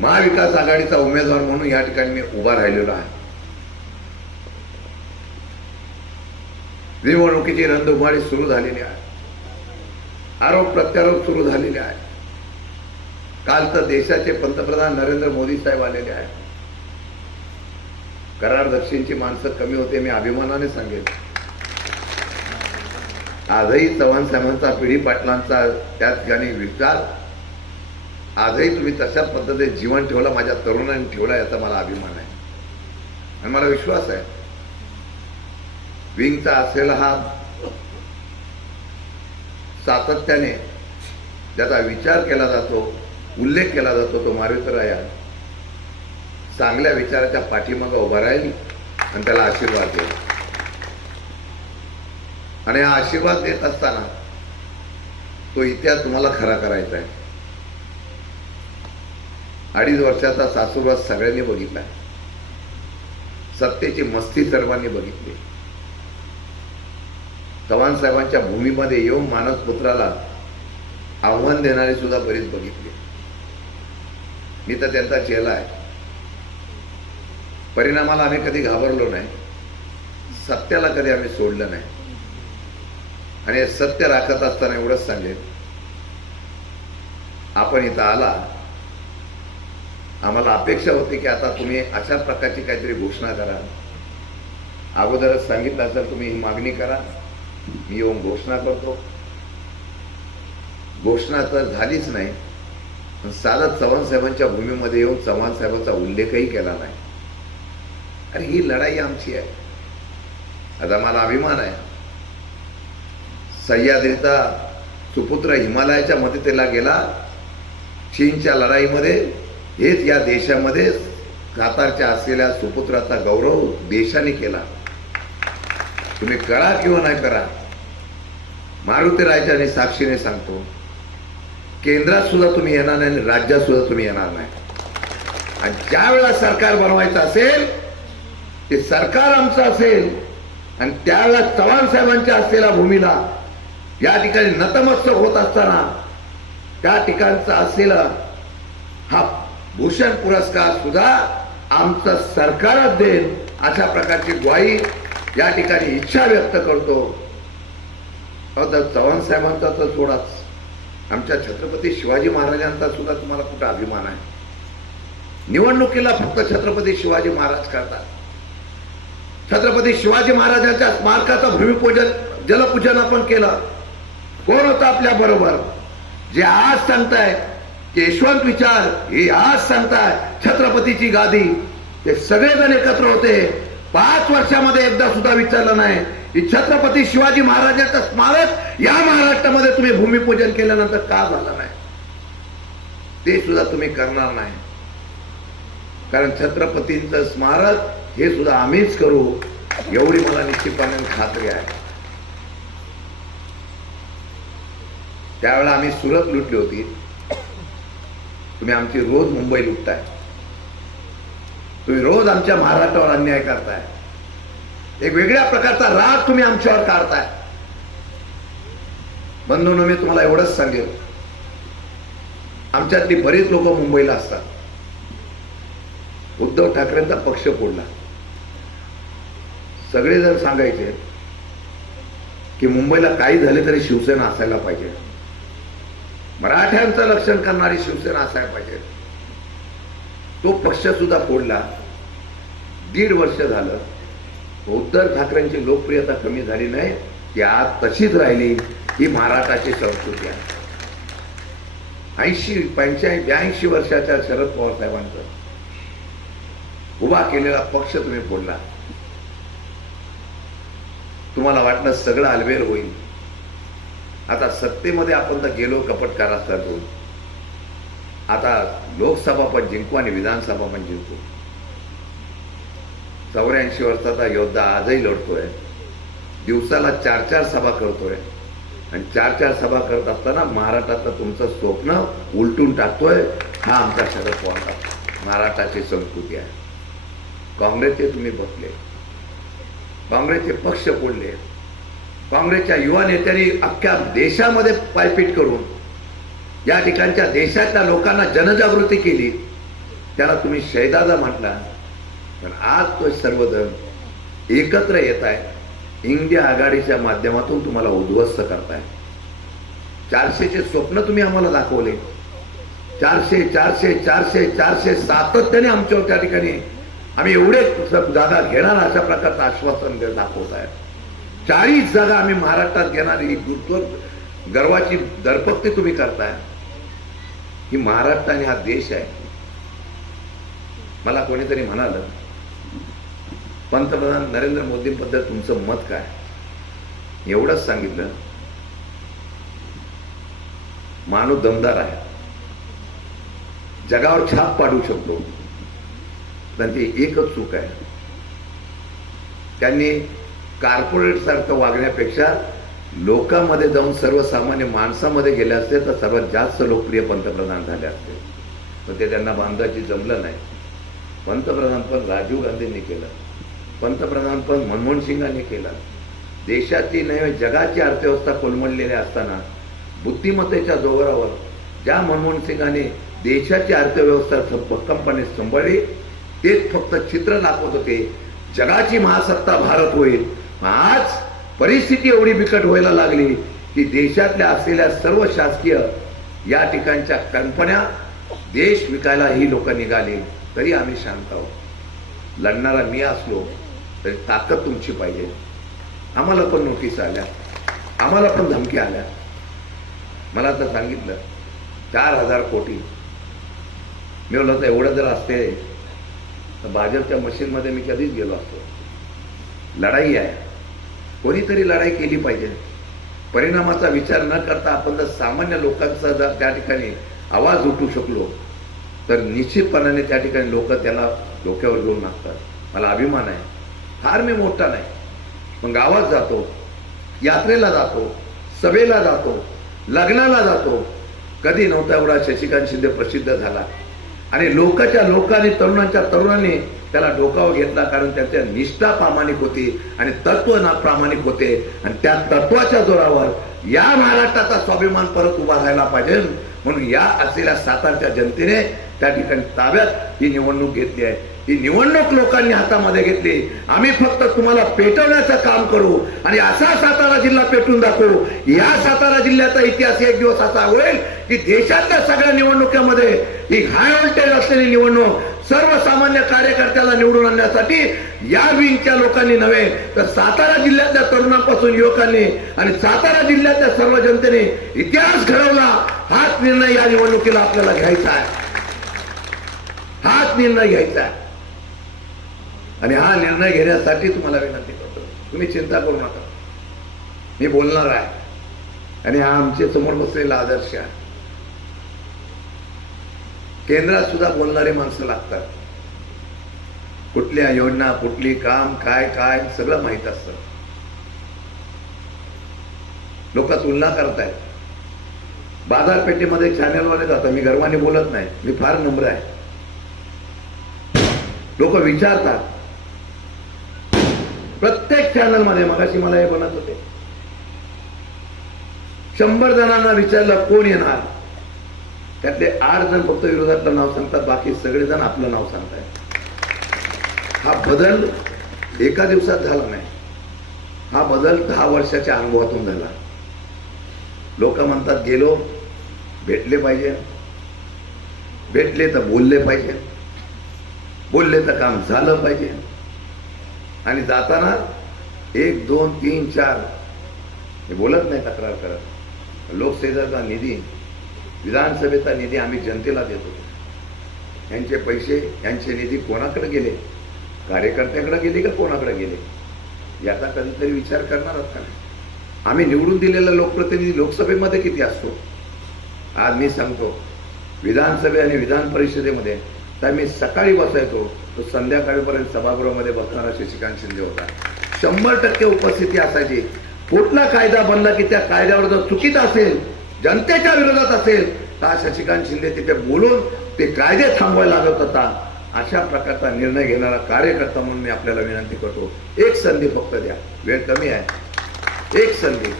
महाविकास आघाडीचा उमेदवार म्हणून या ठिकाणी मी उभा राहिलेलो आहे. निवडणुकीची रणधुमाळी सुरू झालेली आहे. आरोप प्रत्यारोप सुरू झालेले आहे. काल तर देशाचे पंतप्रधान नरेंद्र मोदी साहेब आलेले आहेत. कराड दक्षिणची माणसं कमी होते, मी अभिमानाने सांगेन. आजही चव्हाण साहेबांचा, पिढी पाटलांचा त्या ठिकाणी विचार आजही तुम्ही तशा पद्धतीने जीवन ठेवलं, माझ्या तरुणांनी ठेवला, याचा मला अभिमान आहे. आणि मला विश्वास आहे विंगचा असलेला हा सातत्याने ज्याचा विचार केला जातो, उल्लेख केला जातो, तो मारुतीराया चांगल्या विचाराच्या पाठीमागे उभा राहील आणि त्याला आशीर्वाद देईल. आणि हा आशीर्वाद देत असताना तो इतिहास तुम्हाला खरा करायचा आहे. 2.5 वर्षाचा सासूरवास सगळ्यांनी बघितला. सत्तेची मस्ती सर्वांनी बघितली. चव्हाण साहेबांच्या भूमीमध्ये येऊन मानसपुत्राला आव्हान देणारे सुद्धा बरीच बघितले. मी तर त्यांचा चेला आहे. परिणामाला आम्ही कधी घाबरलो नाही. सत्याला कधी आम्ही सोडलं नाही. आणि हे सत्य राखत असताना एवढंच सांगेन, आपण इथं आला, आम्हाला अपेक्षा होती की आता तुम्ही अशा प्रकारची काहीतरी घोषणा करा. अगोदरच सांगितलं असेल तुम्ही ही मागणी करा, मी येऊन घोषणा करतो. घोषणा तर झालीच नाही, पण साधं चव्हाण साहेबांच्या भूमीमध्ये येऊन चव्हाण साहेबांचा उल्लेखही केला नाही. अरे ही लढाई आमची आहे. आता मला अभिमान आहे, सह्याद्रीचा सुपुत्र हिमालयाच्या मदतीला गेला. चीनच्या लढाईमध्ये हेच या देशामध्ये सातारच्या असलेल्या सुपुत्राचा गौरव देशाने केला. तुम्ही करा किंवा नाही करा, मारुतीराजाने साक्षीने सांगतो, केंद्रात सुद्धा तुम्ही येणार नाही आणि राज्यात सुद्धा तुम्ही येणार नाही. आणि ज्या वेळा सरकार बनवायचं असेल ते सरकार आमचं असेल. आणि त्यावेळेला चव्हाण साहेबांच्या असलेल्या भूमीला या ठिकाणी नतमस्तक होत असताना त्या ठिकाणचा असलेला हा भूषण पुरस्कार सुद्धा आमचं सरकारच देईल अशा प्रकारची ग्वाही या ठिकाणी इच्छा व्यक्त करतो. आता चव्हाण साहेबांचा तर सोडाच, आमच्या छत्रपती शिवाजी महाराजांचा सुद्धा तुम्हाला कुठं अभिमान आहे? निवडणुकीला फक्त छत्रपती शिवाजी महाराज करतात. छत्रपती शिवाजी महाराजांच्या स्मारकाचं भूमिपूजन जलपूजन आपण केलं. कोण होतं आपल्या बरोबर? जे आज सांगताय की यशवंत विचार, हे आज सांगताय छत्रपतीची गादी, ते सगळेजण एकत्र होते. 5 वर्षामध्ये एकदा सुद्धा विचारलं नाही की छत्रपती शिवाजी महाराजांचं स्मारक या महाराष्ट्रामध्ये तुम्ही भूमिपूजन केल्यानंतर का झालं नाही. ते सुद्धा तुम्ही करणार नाही, कारण छत्रपतींचं स्मारक हे सुद्धा आम्हीच करू एवढी मला निश्चितपणे खात्री आहे. त्यावेळेला आम्ही सुरत लुटली होती, तुम्ही आमची रोज मुंबई लुटताय. तुम्ही रोज आमच्या महाराष्ट्रावर अन्याय करताय. एक वेगळ्या प्रकारचा राग तुम्ही आमच्यावर काढताय. बंधूंनो, मी तुम्हाला एवढंच सांगेल, आमच्यातली बरीच लोक मुंबईला असतात. उद्धव ठाकरेंचा पक्ष फोडला. सगळेजण सांगायचे की मुंबईला काही झाले तरी शिवसेना असायला पाहिजे, मराठ्यांचं रक्षण करणारी शिवसेना असायला पाहिजे. तो पक्ष सुद्धा फोडला. 1.5 वर्ष झालं, उद्धव ठाकरेंची लोकप्रियता कमी झाली नाही, ती आज तशीच राहिली. ही महाराष्ट्राची संस्कृती आहे. 80, 85, 82 वर्षाच्या शरद पवार साहेबांचा उभा केलेला पक्ष तुम्ही फोडला. तुम्हाला वाटलं सगळं अलबेल होईल. आता सत्तेमध्ये आपण तर गेलो कपट कारस्थातून, आता लोकसभा पण जिंकू आणि विधानसभा पण जिंकू. 84 वर्षाचा योद्धा आजही लढतोय. दिवसाला 4-4 सभा करतोय. आणि 4-4 सभा करत असताना महाराष्ट्राचं तुमचं स्वप्न उलटून टाकतोय. हा आमचा शरद पवारचा महाराष्ट्राची संस्कृती आहे. काँग्रेसचे तुम्ही बसले, काँग्रेसचे पक्ष फोडले. काँग्रेसच्या युवा नेत्यांनी अख्ख्या देशामध्ये पायपीट करून या ठिकाणच्या देशातल्या लोकांना जनजागृती केली. त्याला तुम्ही शैदादा म्हटला. पण आज तो सर्वजण एकत्र येत आहे. इंडिया आघाडीच्या माध्यमातून तुम्हाला उद्ध्वस्त करताय. 400चे स्वप्न तुम्ही आम्हाला दाखवले. 400, 400, 400, 400 सातत्याने आमच्या त्या ठिकाणी आम्ही एवढे जागा घेणार अशा प्रकारचं आश्वासन दाखवत आहे. 40 जागा आम्ही महाराष्ट्रात घेणार ही गर्वाची दरपक्ती तुम्ही करताय. ही महाराष्ट्र आणि हा देश आहे. मला कोणीतरी म्हणालं, पंतप्रधान नरेंद्र मोदींबद्दल तुमचं मत काय? एवढंच सांगितलं, माणूस दमदार आहे, जगावर छाप पाडू शकतो. त्यांची एकच चूक आहे, त्यांनी कॉर्पोरेट सारखं वागण्यापेक्षा लोकांमध्ये जाऊन सर्वसामान्य माणसामध्ये गेले असते तर सर्वात जास्त लोकप्रिय पंतप्रधान झाले असते. पण ते त्यांना बांधायची जमलं नाही. पंतप्रधान पण राजीव गांधींनी केलं, पंतप्रधान पण मनमोहन सिंगांनी केलं. देशाची नव्हे जगाची अर्थव्यवस्था कोलमडलेली असताना बुद्धिमत्तेच्या जोरावर ज्या मनमोहन सिंगांनी देशाची अर्थव्यवस्था भक्कमपणे सांभाळली, तेच फक्त चित्र दाखवत होते जगाची महासत्ता भारत होईल. आज परिस्थिती एवढी बिकट व्हायला लागली की देशातल्या असलेल्या सर्व शासकीय या ठिकाणच्या कंपन्या देश विकायला ही लोक निघाली. तरी आम्ही शांत आहोत. लढणारा मी असलो तरी ताकद तुमची पाहिजे. आम्हाला पण नोटीस आल्या, आम्हाला पण धमक्या आल्या. मला तर सांगितलं 4,000 कोटी. मी बोललो तर एवढं जर असते तर भाजपच्या मशीनमध्ये मी कधीच गेलो असतो. लढाई आहे, कोणीतरी लढाई केली पाहिजे. परिणामाचा विचार न करता आपण जर सामान्य लोकांचा जर त्या ठिकाणी आवाज उठू शकलो तर निश्चितपणाने त्या ठिकाणी लोक त्याला डोक्यावर घेऊन नाचतात. मला अभिमान आहे, फार मी मोठा नाही, पण गावात जातो, यात्रेला जातो, सभेला जातो, लग्नाला जातो. कधी नव्हता एवढा शशिकांत शिंदे प्रसिद्ध झाला आणि लोकांनी तरुणांनी त्याला डोकावर घेतला, कारण त्याच्या निष्ठा प्रामाणिक होती आणि तत्व ना प्रामाणिक होते. आणि त्या तत्वाच्या जोरावर या महाराष्ट्राचा स्वाभिमान परत उभा राहायला पाहिजे. म्हणून या असलेल्या सातारच्या जनतेने त्या ठिकाणी ताब्यात ही निवडणूक घेतली आहे. ही निवडणूक लोकांनी हातामध्ये घेतली. आम्ही फक्त तुम्हाला पेटवण्याचं काम करू आणि असा सातारा जिल्हा पेटून दाखवू. या सातारा जिल्ह्याचा इतिहास एक दिवस असा होईल की देशातल्या सगळ्या निवडणुकीमध्ये ही हाय व्होल्टेज असलेली निवडणूक सर्वसामान्य कार्यकर्त्याला निवडून आणण्यासाठी या विंगच्या लोकांनी नव्हे तर सातारा जिल्ह्यातल्या तरुणांपासून युवकांनी आणि सातारा जिल्ह्यातल्या सर्व जनतेने इतिहास घडवला. हाच निर्णय या निवडणुकीला आपल्याला घ्यायचा आहे. हाच निर्णय घ्यायचा आहे आणि हा निर्णय घेण्यासाठी तुम्हाला विनंती करतो, तुम्ही चिंता करू नका. मी बोलणार आहे आणि हा आमचे समोर बसलेला आदर्श आहे. केंद्रात सुद्धा बोलणारे माणसं लागतात. कुठल्या योजना, कुठली काम, काय सगळं माहित असतं. लोक तुलना करतायत. बाजारपेठेमध्ये चॅनलवाले जातात. मी गर्वाने बोलत नाही, मी फार नम्र आहे. लोक विचारतात प्रत्येक चॅनल मध्ये. मगाशी मला हे बनत होते, 100 जणांना विचारलं कोण येणार, त्यातले 8 जण फक्त विरोधातलं नाव सांगतात, बाकी सगळेजण आपलं नाव सांगतायत. हा बदल एका दिवसात झाला नाही. हा बदल 10 वर्षाच्या अनुभवातून झाला. लोक म्हणतात गेलो, भेटले पाहिजे, भेटले तर बोलले पाहिजे, बोलले तर काम झालं पाहिजे. आणि जाताना 1, 2, 3, 4 हे बोलत नाही, तक्रार करत. लोकसेवेचा निधी, विधानसभेचा निधी आम्ही जनतेला देतो. यांचे पैसे, यांचे निधी कोणाकडे गेले, कार्यकर्त्याकडे गेले का कोणाकडे गेले, याचा कधीतरी विचार करणार आहात का? आम्ही निवडून दिलेला लोकप्रतिनिधी लोकसभेमध्ये किती असतो? आज मी सांगतो, विधानसभे आणि विधान परिषदेमध्ये तर मी सकाळी बसायचो तो संध्याकाळपर्यंत सभागृहामध्ये बसणारा शशिकांत शिंदे होता. 100% उपस्थिती असायची. कुठला कायदा बनला की त्या कायद्यावर जर चुकीत असेल, जनतेच्या विरोधात असेल तर शशिकांत शिंदे तिथे बोलून ते कायदे थांबवायला लागत होता. अशा प्रकारचा निर्णय घेणारा कार्यकर्ता म्हणून मी आपल्याला विनंती करतो, एक संधी फक्त द्या. वेळ कमी आहे, एक संधी.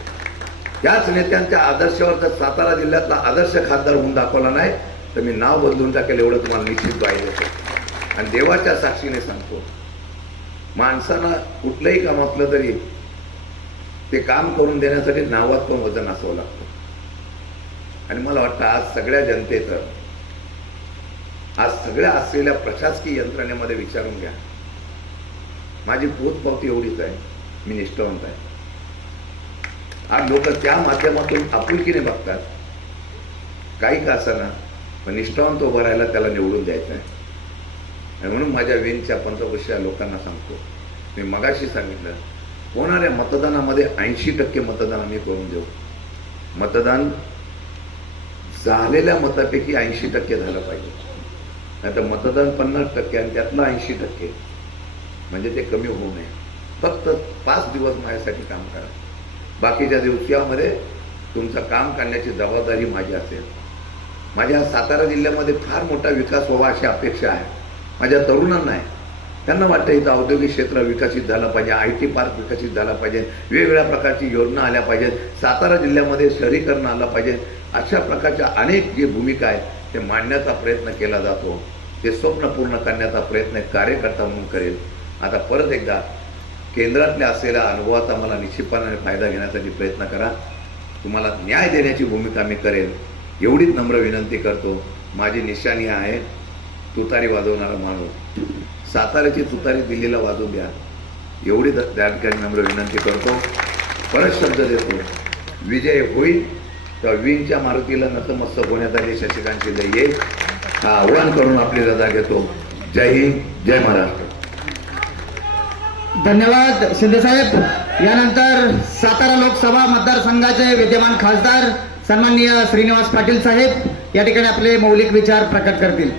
याच नेत्यांच्या आदर्शावर जर सातारा जिल्ह्यातला आदर्श खासदार होऊन दाखवला नाही तर मी नाव बदलून टाकेल, एवढं तुम्हाला निश्चित ग्वाही देतो. आणि देवाच्या साक्षीने सांगतो, माणसाला कुठलंही काम असलं तरी ते काम करून देण्यासाठी नावात पण वजन असावं लागतं. आणि मला वाटतं आज सगळ्या जनतेचं, आज सगळ्या असलेल्या प्रशासकीय यंत्रणेमध्ये विचारून घ्या. माझी पोचपावती एवढीच आहे, मी निष्ठावंत आहे. आज लोक त्या माध्यमातून आपुलकीने बघतात. काही का असना पण निष्ठावंत उभं राहायला त्याला निवडून द्यायचं आहे. आणि म्हणून माझ्या विनच्या पंचवर्षीय लोकांना सांगतो, मी मगाशी सांगितलं, होणाऱ्या मतदानामध्ये 80% मतदान आम्ही करून देऊ. मतदान झालेल्या मतापैकी 80% झालं पाहिजे. नाही तर मतदान 50% आणि त्यातलं 80% म्हणजे ते कमी होऊ नये. फक्त 5 दिवस माझ्यासाठी काम करा. बाकीच्या दिवसामध्ये तुमचं काम करण्याची जबाबदारी माझी असेल. माझ्या सातारा जिल्ह्यामध्ये फार मोठा विकास व्हावा अशी अपेक्षा आहे माझ्या तरुणांना आहे. त्यांना वाटतं इथं औद्योगिक क्षेत्र विकसित झालं पाहिजे, IT पार्क विकसित झाला पाहिजे, वेगवेगळ्या प्रकारची योजना आल्या पाहिजेत, सातारा जिल्ह्यामध्ये शहरीकरण आलं पाहिजे. अशा प्रकारच्या अनेक जी भूमिका आहेत ते मांडण्याचा प्रयत्न केला जातो. ते स्वप्न पूर्ण करण्याचा प्रयत्न एक कार्यकर्ता म्हणून करेल. आता परत एकदा केंद्रातल्या असलेल्या अनुभवाचा मला निश्चितपणाने फायदा घेण्यासाठी प्रयत्न करा. तुम्हाला न्याय देण्याची भूमिका मी करेन एवढीच नम्र विनंती करतो. माझी निशाणी आहे तुतारी वाजवणारा माणूस. साताऱ्याची तुतारी दिल्लीला वाजवू द्या एवढी त्या ठिकाणी नम्र विनंती करतो. परत शब्द देतो, विजय होईल तर विंगच्या मारुतीला नतमस्तक होण्यासाठी शशिकांत शिंदे येईल हा आव्हान करून आपली रजा घेतो. जय हिंद, जय महाराष्ट्र. धन्यवाद शिंदे साहेब. यानंतर सातारा लोकसभा मतदारसंघाचे विद्यमान खासदार सन्माननीय श्रीनिवास पाटील साहेब या ठिकाणी आपले मौलिक विचार प्रकट करतील.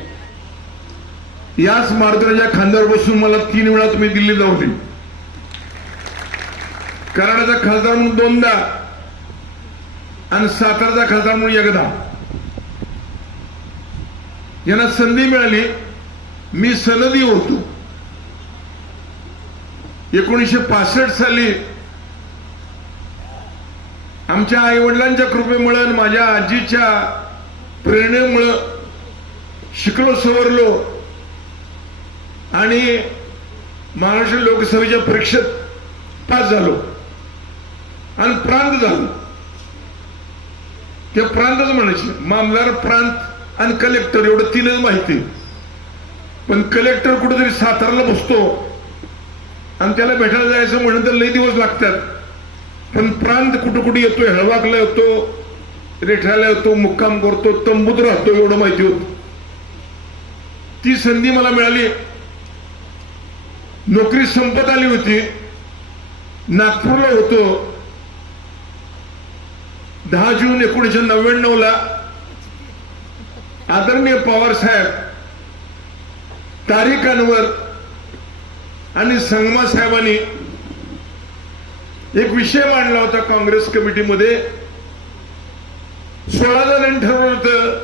याच मारुतीच्या खांद्यावर बसून मला 3 वेळा तुम्ही दिल्ली जाऊन कराडाचा खासदार म्हणून 2दा आणि साताराचा खासदार म्हणून 1दा यांना संधी मिळाली. मी सनदी होतो. 1965 साली आमच्या आई वडिलांच्या कृपेमुळे आणि माझ्या आजीच्या प्रेरणेमुळे शिकलो, सवरलो आणि महाराष्ट्र लोकसभेच्या परीक्षेत पास झालो आणि प्रांत झालो. ते प्रांतच म्हणायचे, मामदार, प्रांत आणि कलेक्टर एवढं 3च माहिती. पण कलेक्टर कुठेतरी साताराला बसतो आणि त्याला भेटायला जायचं म्हणून तर लई दिवस लागतात. पण प्रांत कुठं कुठे येतोय, हळवाकला येतो, रेठाला येतो, मुक्काम करतो, तंबूत राहतो एवढं माहिती होतं. ती संधी मला मिळाली. नोकरी संपत आली होती. नागपूरला होतो. 10 जून 1999 आदरणीय पवार साहेब, तारिक अनवर आणि संगमा साहेबांनी एक विषय मांडला होता काँग्रेस कमिटीमध्ये. 16 जणांनी ठरवलं होतं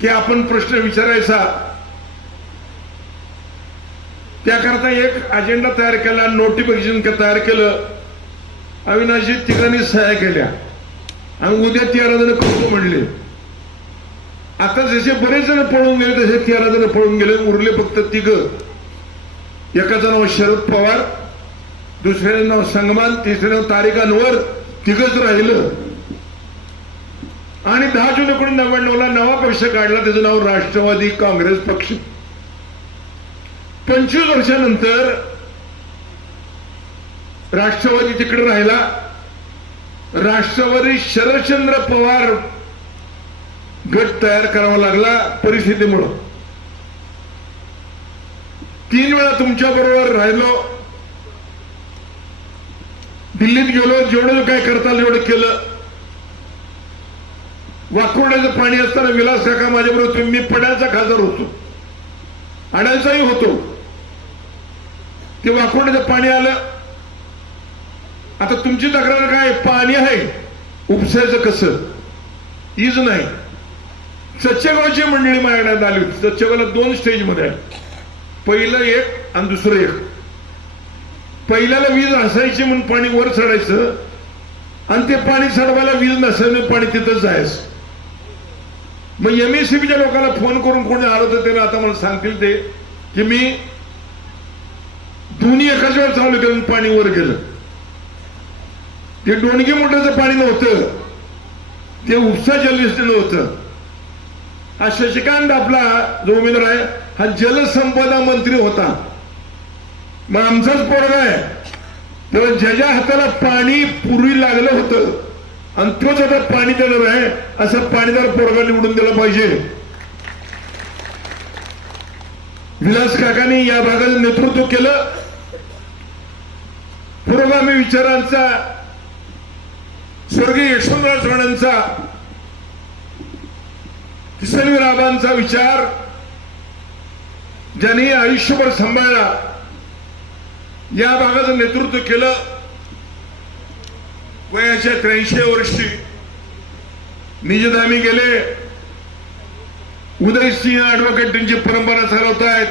की आपण प्रश्न विचारायचा. त्याकरता एक अजेंडा तयार केला, नोटिफिकेशन तयार केलं. अविनाशजी तिघांनी सह्या केल्या आणि उद्या 13 जण करतो म्हणले. आता जसे बरेच जण पळून गेले तसे 13 जण पळून गेले. उरले फक्त 3. एकाचं नाव शरद पवार, दुसऱ्याचं नाव संगमान, तिसरं नाव तारिक अनवर. 3च राहिलं. आणि 10 जून 1999 नवा पक्ष काढला, त्याचं नाव राष्ट्रवादी काँग्रेस पक्ष. 25 वर्षानंतर राष्ट्रवादी तिकडे राहिला. राष्ट्रवादी शरदचंद्र पवार गट तयार करावा लागला परिस्थितीमुळं. 3 वेळा तुमच्या बरोबर राहिलो, दिल्लीत गेलो, जेवढं काय करता आलं एवढं केलं. वाकोड्याचं पाणी असताना विलास काका माझ्याबरोबर, मी पड्याचा खासदार होतो, आडायचाही होतो. ते वाकोड्याचं पाणी आलं. आता तुमची तक्रार काय, पाणी आहे, उपसायचं कसं, ईज नाही. सच्चेगावची मंडळी माझ्याकडे आली होती. सच्चेगावला 2 स्टेजमध्ये आहे, पहिलं एक आणि दुसरं एक. पहिल्याला वीज असायची म्हणून पाणी वर चढायचं आणि ते पाणी चढवायला वीज नसल्याने पाणी तिथंच जायचं. मग MSCBच्या लोकांना फोन करून कोणी आलं तर त्याने आता मला सांगतील ते की मी दोन्ही एकाच वेळ चालू केलं, पाणी वर गेलं. ते डोणगी मोठ्याचं पाणी नव्हतं, ते उपसा जलयोजनेचं होतं. हा शशिकांत आपला जो उमेदवार आहे हा जलसंपदा मंत्री होता. मग आमचाच पोरगा आहे, तेव्हा ज्याच्या हाताला पाणी पूर्वी लागलं होतं आणि तोच आता पाणी देणार आहे, असं पाणीदार पोरगा निवडून दिला पाहिजे. विलास काकांनी या भागाचं नेतृत्व केलं. पुरोगामी विचारांचा, स्वर्गीय यशवंतराव चव्हाणांचा, किसनवीराबांचा विचार ज्यांनी आयुष्यभर सांभाळला, या भागाचं नेतृत्व केलं. वयाच्या 83 वर्षी निजधामी गेले. उदयसिंह ऍडव्होकेट त्यांची परंपरा चालवत आहेत.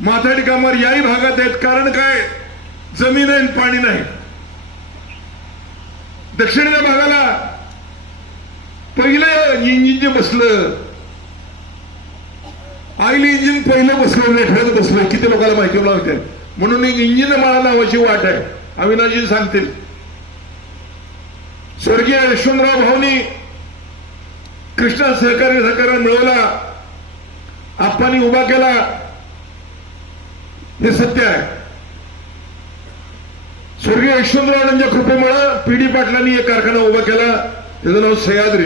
माथाडी कामगार याही भागात आहेत. कारण काय, जमीन आहे पाणी नाही. दक्षिणेच्या भागाला पहिलं इंजिन जे बसलं, ऑइल इंजिन पहिलं बसलं, नेठ्यात बसलं. किती लोकांना माहिती होते. म्हणून एक इंजिन माळा नावाची वाट आहे. अविनाशजी सांगतील. स्वर्गीय यशवंतराव भाऊनी कृष्णा सहकारी सहकार मिळवला, आप्पांनी उभा केला, हे सत्य आहे. स्वर्गीय यशवंतरावांच्या कृपेमुळे पीडी पाटलांनी एक कारखाना उभा केला, त्याचं नाव सह्याद्री.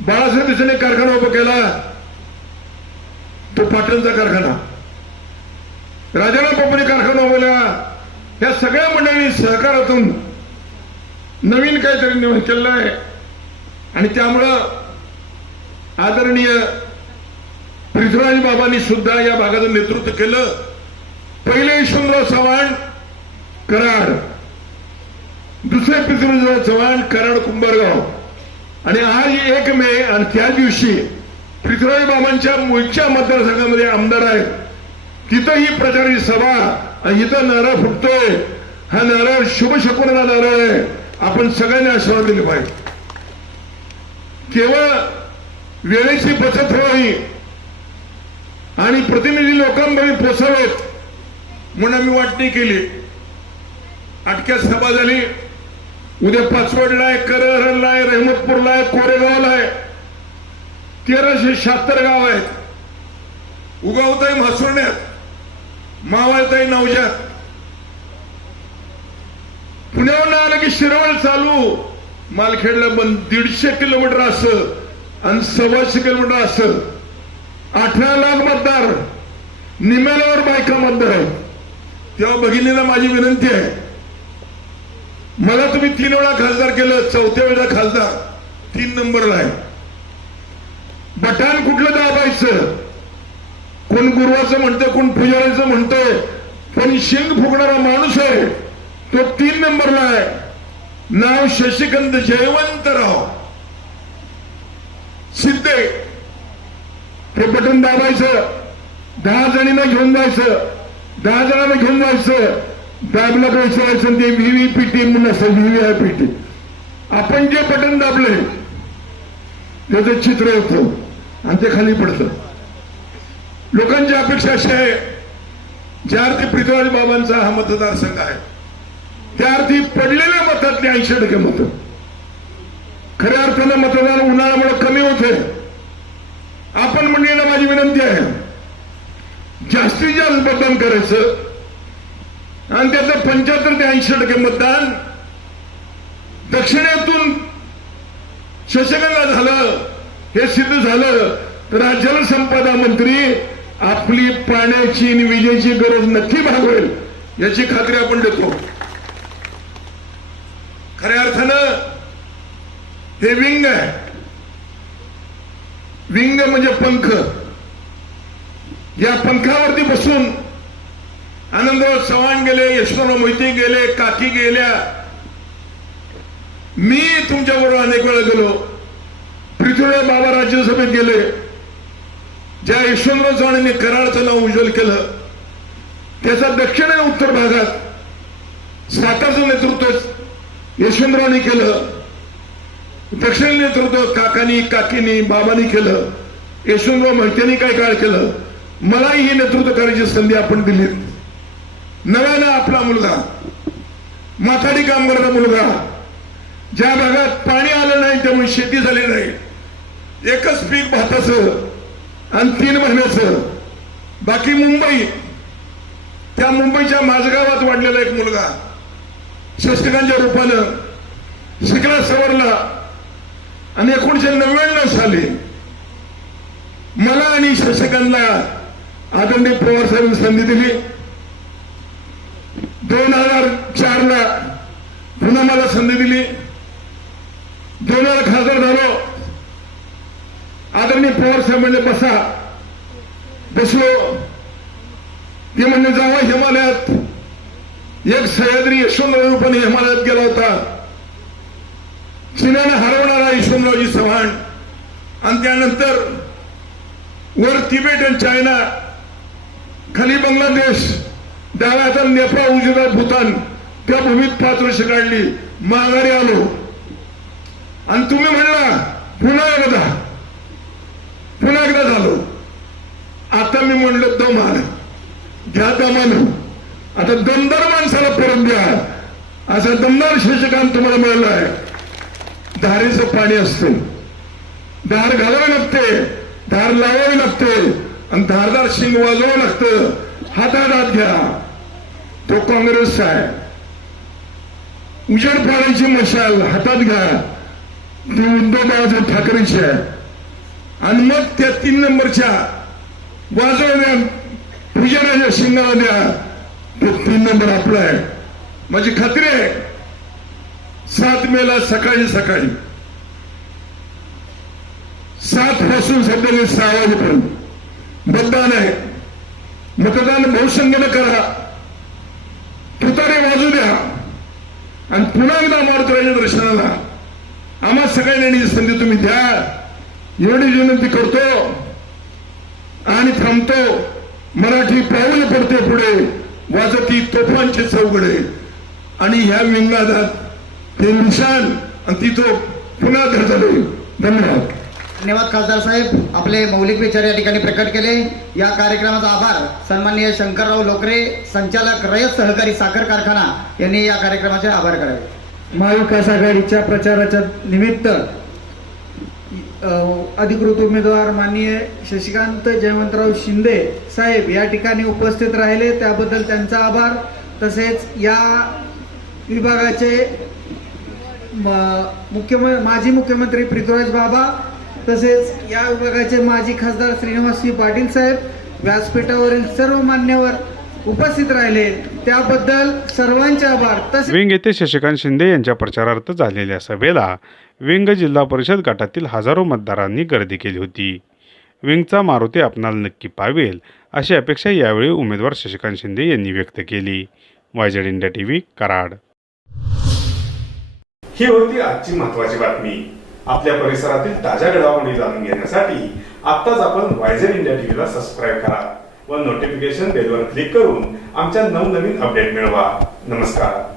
बाळासाहेब देसाईंनी एक कारखाना उभा केला, तो पाटणचा कारखाना. राजाराम बापूंनी कारखाना उभा केला. या सगळ्या मंडळींनी सहकारातून नवीन काहीतरी निर्माण केलं आहे. आणि त्यामुळं आदरणीय पृथ्वीराज बाबांनी सुद्धा या भागाचं नेतृत्व केलं. पहिले यशवंतराव चव्हाण कराड, दुसरे पृथ्वीराज चव्हाण कराड कुंभारगाव. आणि आज 1 मे आणि त्या दिवशी पृथ्वीराज बाबांच्या मूळच्या मतदारसंघामध्ये आमदार आहेत. तिथं ही प्रचाराची सभा आणि इथं नारळ फुटतोय. हा नारळ शुभ शकुनाचा नारळ आहे. आपण सगळ्यांनी आशीर्वाद दिले पाहिजे. केवळ वेळेची बचत व्हावी आणि प्रतिनिधी लोकांपर्यंत पोचावेत म्हणून आम्ही वाटणी केली. अटक्यात सभा झाली. उद्या पाचवडला आहे, करहरला आहे, रहमतपूरला आहे, कोरेगावला आहे. 1376 गाव आहेत. उगावताई म्हासुर्ण्यात, मावळताई नवजात. पुण्यावरून आलं की शिरवळ चालू, मालखेडला बंद. 150 किलोमीटर असं आणि 125 किलोमीटर असं. 18 लाख मतदार, निम्यावर बायका मतदार आहेत. तेव्हा भगिनीला माझी विनंती आहे, मला तुम्ही 3 वेळा खासदार केलं, 4थ्या वेळेला खासदार 3 नंबरला आहे. बटान कुठलं दाबायचं, कोण गुरुवाचं म्हणतं, कोण पुजाऱ्याचं म्हणतंय, पण शेंग फुकणारा माणूस आहे तो 3 नंबरला आहे. नाव शशिकांत जयवंतराव सिद्धे. ते बटन दाबायचं, 10 जणींना घेऊन जायचं, 10 जणांना घेऊन जायचं, दाबला पोहोचवायचं. ते व्हीव्हीपीटी म्हणून असं, व्हीव्हीआयपीटी. आपण जे बटन दाबले त्याचं चित्र होतं आणि ते खाली पडतं. लोकांची अपेक्षा अशी आहे, ज्या अर्थी पृथ्वीराज बाबांचा हा मतदारसंघ आहे त्या अर्थी पडलेल्या मतातली 80% मतं. खऱ्या अर्थानं मतदान उन्हाळ्यामुळे कमी होते. आपण मंडळीला माझी विनंती आहे, जास्तीत जास्त मतदान करायचं आणि त्याचं 75 ते 80% मतदान दक्षिणेतून शशिकांतला झालं. हे सिद्ध झालं तर राज्याला संपदा मंत्री आपली पाण्याची आणि विजेची गरज नक्की भागवेल याची खात्री आपण देतो. खऱ्या अर्थानं हे विंग आहे. विंग म्हणजे पंख. या पंखावरती बसून आनंदराव चव्हाण गेले, यशवंतराव मोहिते गेले, काकी गेल्या, मी तुमच्याबरोबर अनेक वेळा गेलो. पृथ्वीराज बाबा राज्यसभेत गेले. ज्या यशवंतराव चव्हाणांनी कराडचं नाव उज्ज्वल केलं त्याचा दक्षिण आणि उत्तर भागात सातारचं नेतृत्व यशवंतरावांनी केलं. दक्षिण नेतृत्व काकांनी, काकींनी, बाबांनी केलं. यशवंतराव मोहितेंनी काय काळ केलं. मलाही ही नेतृत्व करायची संधी आपण दिली. नव्यानं आपला मुलगा, माथाडी कामगाराचा मुलगा, ज्या भागात पाणी आलं नाही त्यामुळे शेती झाली नाही, एकच पीक भाताचं आणि 3 महिन्याचं, बाकी मुंबई, त्या मुंबईच्या माझगावात वाढलेला एक मुलगा शस्त्रकांच्या रूपानं शिकला, सवरला आणि 1999 साली मला आणि शशिकांतला आदरणीय पवार साहेबांनी संधी दिली. 2004 पुन्हा मला संधी दिली. 2000 खासदार झालो. आदरणीय पवार साहेब म्हणले बसा. बसलो. ते म्हणले जावा हिमालयात. एक सह्याद्री यशवंतराव रूपाने हिमालयात गेला होता. चिन्याने हरवणारा यशवंतरावजी चव्हाण आणि आणि त्यानंतर वर तिबेट आणि चायना, खाली बांगलादेश, डाव्या हातात नेपाळ, उजव्या भूतान, त्या भूमीत 5 वर्ष काढली, माघारी आलो आणि तुम्ही म्हणला पुन्हा एकदा झालो. आता मी म्हणलं दम आला, घ्या दमानं, आता दमदार माणसाला परत द्या. असा दमदार शशिकांत तुम्हाला मिळाला आहे. धारेचं पाणी असतं, धार घालावी लागते, धार लावावी लागते आणि धारदार शिंग वाजवावं लागतं. हातात हात घ्या, तो काँग्रेसचा आहे. उजेड पाण्याची मशाल हातात घ्या, ती उद्धव बाळासाहेब ठाकरेची आहे. आणि मग त्या 3 नंबरच्या वाजवण्या पूजनाच्या शिंगाला द्या, तो 3 नंबर आपला आहे. माझी खात्री आहे 7 मेला सकाळी 7 पासून सध्या 6 वाजेपर्यंत मतदान आहे. मतदान बहुसंख्येनं करा, तुतारे वाजू द्या आणि पुन्हा एकदा मारुतीच्या दर्शनाला आम्हा सगळ्यांनी संधी तुम्ही द्या, एवढी विनंती करतो आणि थांबतो. मराठी पाऊल पडते पुढे, वाजती तोफांचे चौघडे आणि ह्या विंगादात ते निशाण आणि तिथं पुन्हा धडधडे. धन्यवाद. धन्यवाद खासदार साहेब, आपले मौलिक विचार या ठिकाणी प्रकट केले. या कार्यक्रमाचा आभार सन्माननीय शंकरराव लोकरे, संचालक रयत सहकारी साखर कारखाना यांनी या कार्यक्रमाचे आभार करावे. महाविकास आघाडीच्या प्रचाराच्या निमित्त अधिकृत उमेदवार माननीय शशिकांत जयवंतराव शिंदे साहेब या ठिकाणी उपस्थित राहिले, त्याबद्दल त्यांचा आभार. तसेच या विभागाचे माजी मुख्यमंत्री पृथ्वीराज बाबा, तसेच या विभागाचे माजी खासदार श्रीनिवासजी पाटील साहेब, व्यासपीठावरील सर्व मान्यवर उपस्थित राहिले, त्याबद्दल सर्वांचे आभार. तसेच विंग येथे शशिकांत शिंदे यांच्या प्रचारार्थ झालेल्या सभेला विंग जिल्हा परिषद गटातील हजारो मतदारांनी गर्दी केली होती. विंगचा मारुती आपणाला नक्की पावेल अशी अपेक्षा यावेळी उमेदवार शशिकांत शिंदे यांनी व्यक्त केली. YZ India TV, Karad. ही होती आजची महत्त्वाची बातमी. आपल्या परिसरातील ताज्या घडामोडी जाणून घेण्यासाठी आत्ताच आपण YZ इंडिया TVला सबस्क्राईब करा व नोटिफिकेशन बेलवर क्लिक करून आमच्या नवनवीन अपडेट मिळवा. नमस्कार.